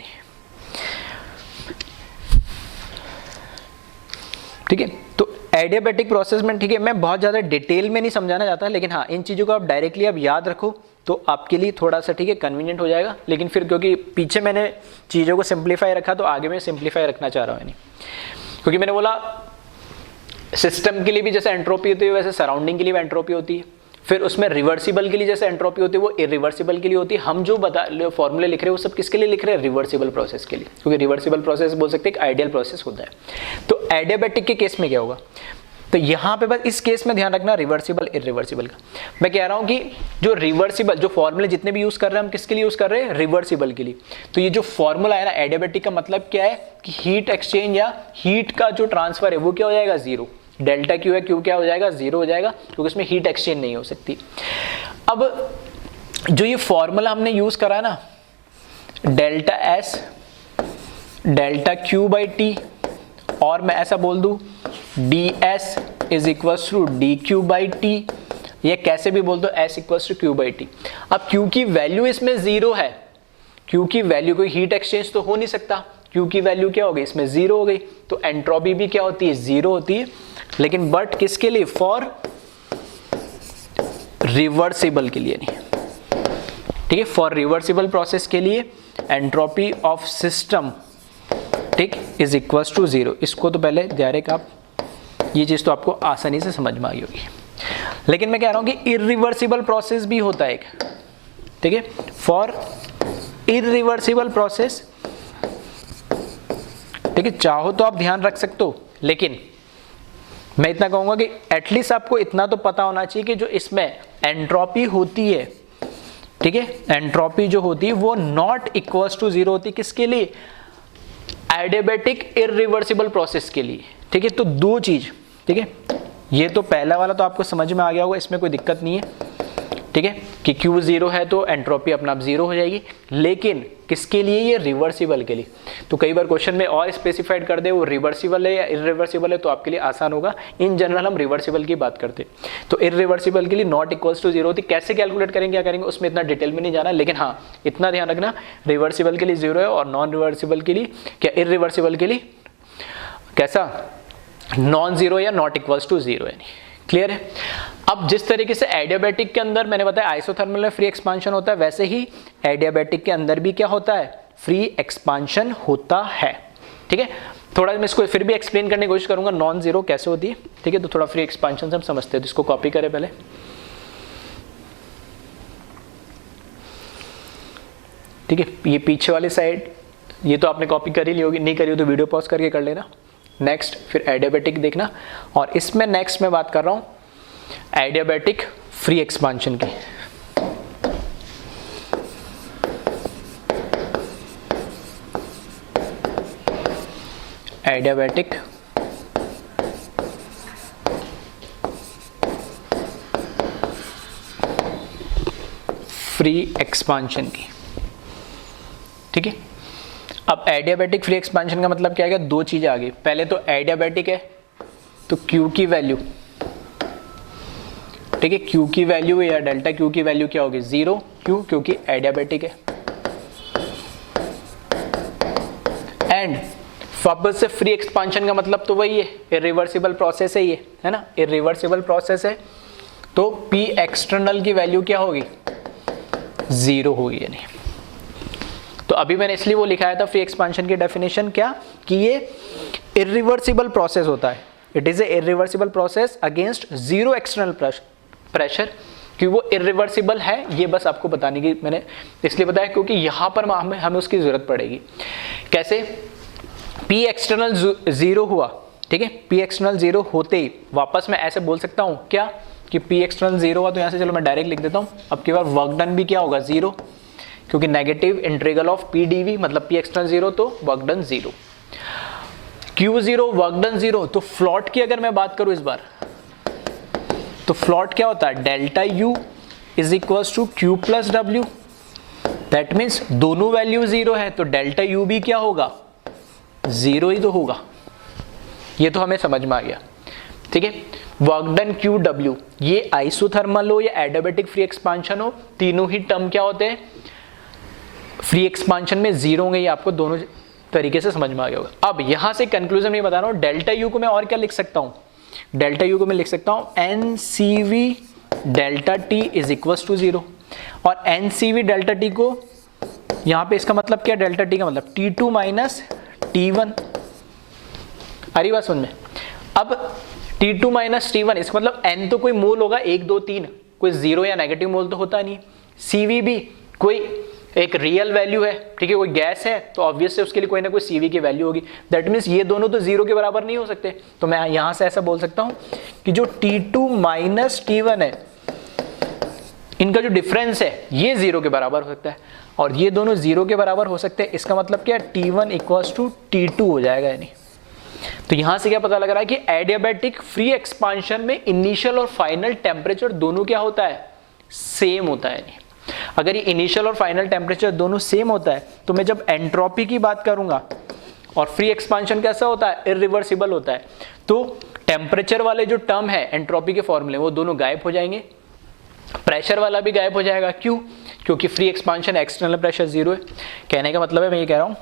ठीक है, तो एडियाबैटिक प्रोसेस में, ठीक है, मैं बहुत ज़्यादा डिटेल में नहीं समझाना चाहता, लेकिन हाँ इन चीज़ों को आप डायरेक्टली आप याद रखो तो आपके लिए थोड़ा सा, ठीक है, कन्वीनियंट हो जाएगा। लेकिन फिर क्योंकि पीछे मैंने चीज़ों को सिंप्लीफाई रखा तो आगे मैं सिंप्लीफाई रखना चाह रहा हूँ। नहीं, क्योंकि मैंने बोला सिस्टम के लिए भी जैसे एंट्रोपी होती है वैसे सराउंडिंग के लिए भी एंट्रोपी होती है। फिर उसमें रिवर्सिबल के लिए जैसे एंट्रोपी होती है वो इरिवर्सिबल के लिए होती है। हम जो फॉर्मूले लिख रहे हैं वो सब किसके लिए लिख रहे हैं, रिवर्सिबल प्रोसेस के लिए, क्योंकि रिवर्सिबल प्रोसेस बोल सकते हैं एक आइडियल प्रोसेस होता है। तो एडियाबैटिक के केस में क्या होगा, तो यहाँ पे बस इस केस में ध्यान रखना रिवर्सिबल इरिवर्सिबल का। मैं कह रहा हूँ कि जो रिवर्सिबल, जो फॉर्मूले जितने भी यूज कर रहे हैं हम किसके लिए यूज कर रहे हैं, रिवर्सिबल के लिए। तो ये जो फॉर्मूला है ना एडियाबैटिक का मतलब क्या है कि हीट एक्सचेंज या हीट का जो ट्रांसफर है वो क्या हो जाएगा, जीरो। डेल्टा क्यू है, क्यू क्या हो जाएगा, जीरो हो जाएगा, क्योंकि इसमें हीट एक्सचेंज नहीं हो सकती। अब जो ये फॉर्मूला हमने यूज करा है ना, delta S delta Q by T, और मैं ऐसा बोल दूं D S is equals to D Q by T, ये कैसे भी बोल दो S equals to Q by T. अब क्यू की वैल्यू इसमें जीरो है, क्यू की वैल्यू, कोई हीट एक्सचेंज तो हो नहीं सकता, क्यू की वैल्यू क्या हो गई, इसमें जीरो हो गई, तो एंट्रोपी भी क्या होती है, जीरो होती है। लेकिन बट किसके लिए, फॉर रिवर्सिबल के लिए नहीं, ठीक है, फॉर रिवर्सिबल प्रोसेस के लिए एंट्रोपी ऑफ सिस्टम, ठीक, इज इक्वल्स टू जीरो। इसको तो पहले डायरेक्ट आप, ये चीज तो आपको आसानी से समझ में आ गई होगी। लेकिन मैं कह रहा हूं कि इरिवर्सिबल प्रोसेस भी होता है एक, ठीक है, फॉर इरिवर्सिबल प्रोसेस, ठीक है, चाहो तो आप ध्यान रख सकते हो, लेकिन मैं इतना कहूंगा कि एटलीस्ट आपको इतना तो पता होना चाहिए कि जो इसमें एंट्रोपी होती है, ठीक है, एंट्रोपी जो होती है वो नॉट इक्वल्स टू जीरो होती है, किसके लिए, एडियाबैटिक इरिवर्सिबल प्रोसेस के लिए, ठीक है। तो दो चीज, ठीक है, ये तो पहला वाला तो आपको समझ में आ गया होगा, इसमें कोई दिक्कत नहीं है, ठीक है, कि क्यू जीरो है तो एंट्रोपी अपना आप जीरो हो जाएगी। लेकिन किसके लिए, ये रिवर्सिबल के लिए। तो कई बार क्वेश्चन में और स्पेसिफाइड कर दे वो रिवर्सिबल है या इरिवर्सिबल है, तो आपके लिए आसान होगा। इन जनरल हम रिवर्सिबल की बात करते हैं, तो इरिवर्सिबल के लिए नॉट इक्वल्स टू जीरो होती। कैसे कैलकुलेट करेंगे, क्या करेंगे, उसमें इतना डिटेल में नहीं जाना, लेकिन हाँ इतना ध्यान रखना, रिवर्सिबल के लिए जीरो है और नॉन रिवर्सिबल के लिए क्या, इरिवर्सिबल के लिए कैसा, नॉन जीरो या नॉट इक्वल्स टू जीरो है। क्लियर है। अब जिस तरीके से एडियाबैटिक के अंदर मैंने बताया आइसोथर्मल में फ्री एक्सपांशन होता है, वैसे ही एडियाबैटिक के अंदर भी क्या होता है, फ्री एक्सपांशन होता है, ठीक है। थोड़ा मैं इसको फिर भी एक्सप्लेन करने की कोशिश करूंगा नॉन जीरो कैसे होती है, ठीक है। तो थोड़ा फ्री एक्सपांशन से हम समझते हैं, तो इसको कॉपी करें पहले, ठीक है। ये पीछे वाली साइड ये तो आपने कॉपी कर ही ली होगी, नहीं करी हो तो वीडियो पॉज करके कर लेना। नेक्स्ट फिर एडियाबैटिक देखना, और इसमें नेक्स्ट मैं बात कर रहा हूं एडियाबैटिक फ्री एक्सपांशन की। एडियाबैटिक फ्री एक्सपांशन की, ठीक है। अब एडियाबैटिक फ्री एक्सपांशन का मतलब क्या है, दो चीजें आ गई। पहले तो एडियाबैटिक है तो Q की वैल्यू, ठीक है, Q की वैल्यू या डेल्टा Q की वैल्यू क्या होगी, जीरो, क्यों, क्योंकि एडियाबैटिक है। एंड वापस से फ्री एक्सपांशन का मतलब तो वही है, इरिवर्सिबल प्रोसेस है ये, है ना, इरिवर्सिबल प्रोसेस है, तो P एक्सटर्नल की वैल्यू क्या होगी, जीरो होगी। यानी तो अभी मैंने इसलिए वो लिखाया था फ्री एक्सपांशन की डेफिनेशन क्या, कि ये इरिवर्सिबल प्रोसेस होता है, it is a irreversible process against zero external pressure. कि वो इरिवर्सिबल है ये बस आपको बताने की मैंने इसलिए बताया क्योंकि यहां पर हमें उसकी जरूरत पड़ेगी। कैसे, P एक्सटर्नल जीरो हुआ, ठीक है, P एक्सटर्नल जीरो होते ही वापस मैं ऐसे बोल सकता हूं क्या, कि P एक्सटर्नल जीरो हुआ, तो यहां से चलो मैं डायरेक्ट लिख देता हूं, अब की बार वर्क डन भी क्या होगा, जीरो, क्योंकि negative integral of P dV मतलब P एक्सटर्नल जीरो तो work done zero, Q zero work done zero. तो फ्लॉट की अगर मैं बात करूं इस बार, तो फ्लॉट क्या होता है, delta U is equals to Q plus W, that means दोनों वैल्यू जीरो है, तो डेल्टा U भी क्या होगा, जीरो ही तो होगा। ये तो हमें समझ में आ गया, ठीक है। वर्क डन QW, ये आइसोथर्मल हो या एडियाबैटिक फ्री एक्सपांशन हो, तीनों ही टर्म क्या होते हैं, फ्री एक्सपांशन में जीरो होंगे, ये आपको दोनों तरीके से समझ में आ गया होगा। अब यहां से कंक्लूजन में बता रहा हूं, डेल्टा U को मैं और क्या लिख सकता हूं, डेल्टा U को मैं लिख सकता हूं NCV delta T is equals to zero, और NCV डेल्टा T को यहां पे इसका मतलब क्या, डेल्टा T का मतलब T2 माइनस T1। अरे बात समझ में। अब T2 माइनस T1 इसका मतलब N तो कोई मोल होगा, 1 2 3, कोई जीरो या नेगेटिव मोल तो होता नहीं। CV भी कोई एक रियल वैल्यू है, ठीक है, कोई गैस है तो ऑब्वियसली उसके लिए कोई ना कोई CV की वैल्यू होगी। दैट मीन्स ये दोनों तो 0 के बराबर नहीं हो सकते, तो मैं यहां से ऐसा बोल सकता हूं कि जो T2 माइनस T1 है, इनका जो डिफरेंस है ये 0 के बराबर हो सकता है, और ये दोनों 0 के बराबर हो सकते हैं। इसका मतलब क्या है, T1 इक्वल्स टू T2 हो जाएगा यानी। तो यहां से क्या पता लग रहा है कि एडियाबैटिक फ्री एक्सपांशन में इनिशियल और फाइनल टेम्परेचर दोनों क्या होता है, सेम होता है। यानी अगर ये इनिशियल और फाइनल टेम्परेचर दोनों सेम होता है तो मैं जब एंट्रोपी की बात करूंगा, और फ्री एक्सपांशन कैसा होता है, इरिवर्सिबल होता है, तो टेम्परेचर वाले जो टर्म है एंट्रोपी के फॉर्मूले वो दोनों गायब हो जाएंगे, प्रेशर वाला भी गायब हो जाएगा। क्यों? क्योंकि फ्री एक्सपांशन एक्सटर्नल प्रेशर 0 है। कहने का मतलब है, मैं ये कह रहा हूं,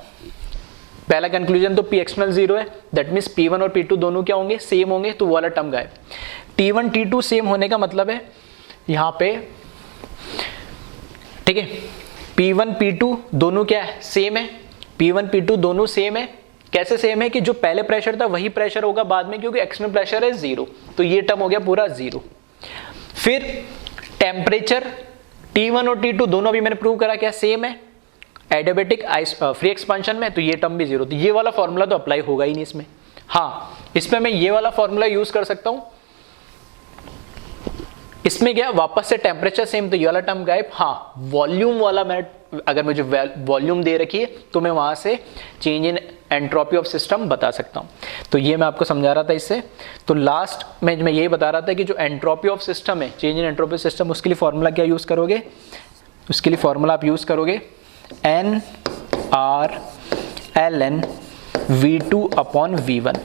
पहला कंक्लूजन तो P एक्सटर्नल 0 है, दैट मीन्स P1 और P2 दोनों क्या होंगे, सेम होंगे, तो वो वाला टर्म गायब। T1 T2 सेम होने का मतलब है यहां पे, ठीक है, P1 P2 दोनों क्या है, सेम है। P1 P2 दोनों सेम है। कैसे सेम है कि जो पहले प्रेशर था वही प्रेशर होगा बाद में, क्योंकि एक्सटर्नल प्रेशर है 0, तो ये टर्म हो गया पूरा 0। फिर टेम्परेचर T1 और T2 दोनों अभी मैंने प्रूव करा क्या सेम है एडियाबैटिक फ्री एक्सपांशन में, तो ये टर्म भी 0, तो ये वाला फॉर्मूला तो अप्लाई होगा ही नहीं इसमें। हाँ, इसमें मैं ये वाला फॉर्मूला यूज कर सकता हूं, इसमें क्या वापस से टेम्परेचर सेम, तो ये वाला टर्म गायब। हाँ, वॉल्यूम वाला मैं, अगर मुझे वॉल्यूम दे रखी है तो मैं वहां से change in entropy of system बता सकता हूं। तो ये मैं आपको समझा रहा था इससे। तो लास्ट में मैं यही बता रहा था कि जो एंट्रोपी ऑफ सिस्टम है, change in entropy of system, उसके लिए फॉर्मूला क्या यूज करोगे, उसके लिए फॉर्मूला आप यूज करोगे NRln V2 अपॉन V1।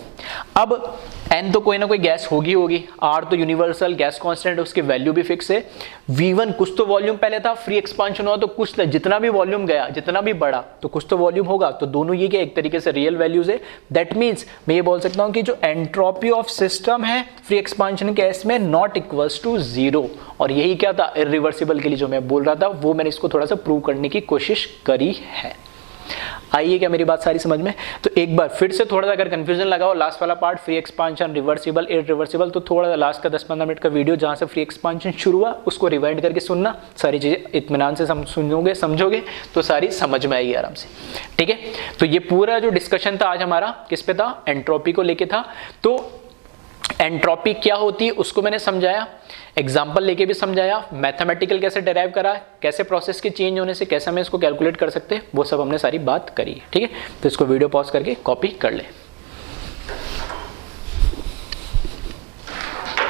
अब N तो कोई ना कोई गैस होगी, R तो यूनिवर्सल गैस कांस्टेंट है, उसकी वैल्यू भी फिक्स है। V1 कुछ तो वॉल्यूम पहले था, फ्री एक्सपांशन हुआ तो कुछ, जितना भी वॉल्यूम गया, जितना भी बढ़ा तो कुछ तो वॉल्यूम होगा, तो दोनों ये क्या एक तरीके से रियल वैल्यूज है। दैट मीन्स मैं ये बोल सकता हूं कि जो एंट्रोपी ऑफ सिस्टम है फ्री एक्सपांशन केस में नॉट इक्वल्स टू 0, और यही क्या था, इरिवर्सिबल के लिए जो मैं बोल रहा था वो मैंने इसको थोड़ा सा प्रूव करने की कोशिश करी है। आइए क्या मेरी बात सारी समझ में? तो एक बार फिर से थोड़ा सा अगर कंफ्यूजन लगा हो, लास्ट वाला part free expansion, reversible, irreversible, तो थोड़ा सा लास्ट का 10-15 मिनट का वीडियो जहां से फ्री एक्सपांशन शुरू हुआ उसको रिवाइंड करके सुनना, सारी चीजें इत्मीनान से सुनोगे, समझोगे तो सारी समझ में आएगी आराम से, ठीक है। तो ये पूरा जो डिस्कशन था आज हमारा किस पे था, एंट्रोपी को लेके था। तो एंट्रोपी क्या होती है उसको मैंने समझाया, एग्जाम्पल लेके भी समझाया, मैथमेटिकल कैसे डेराइव करा, कैसे प्रोसेस के चेंज होने से कैसे हमें इसको कैलकुलेट कर सकते हैं, वो सब हमने सारी बात करी, ठीक है। तो इसको वीडियो पॉज करके कॉपी कर ले।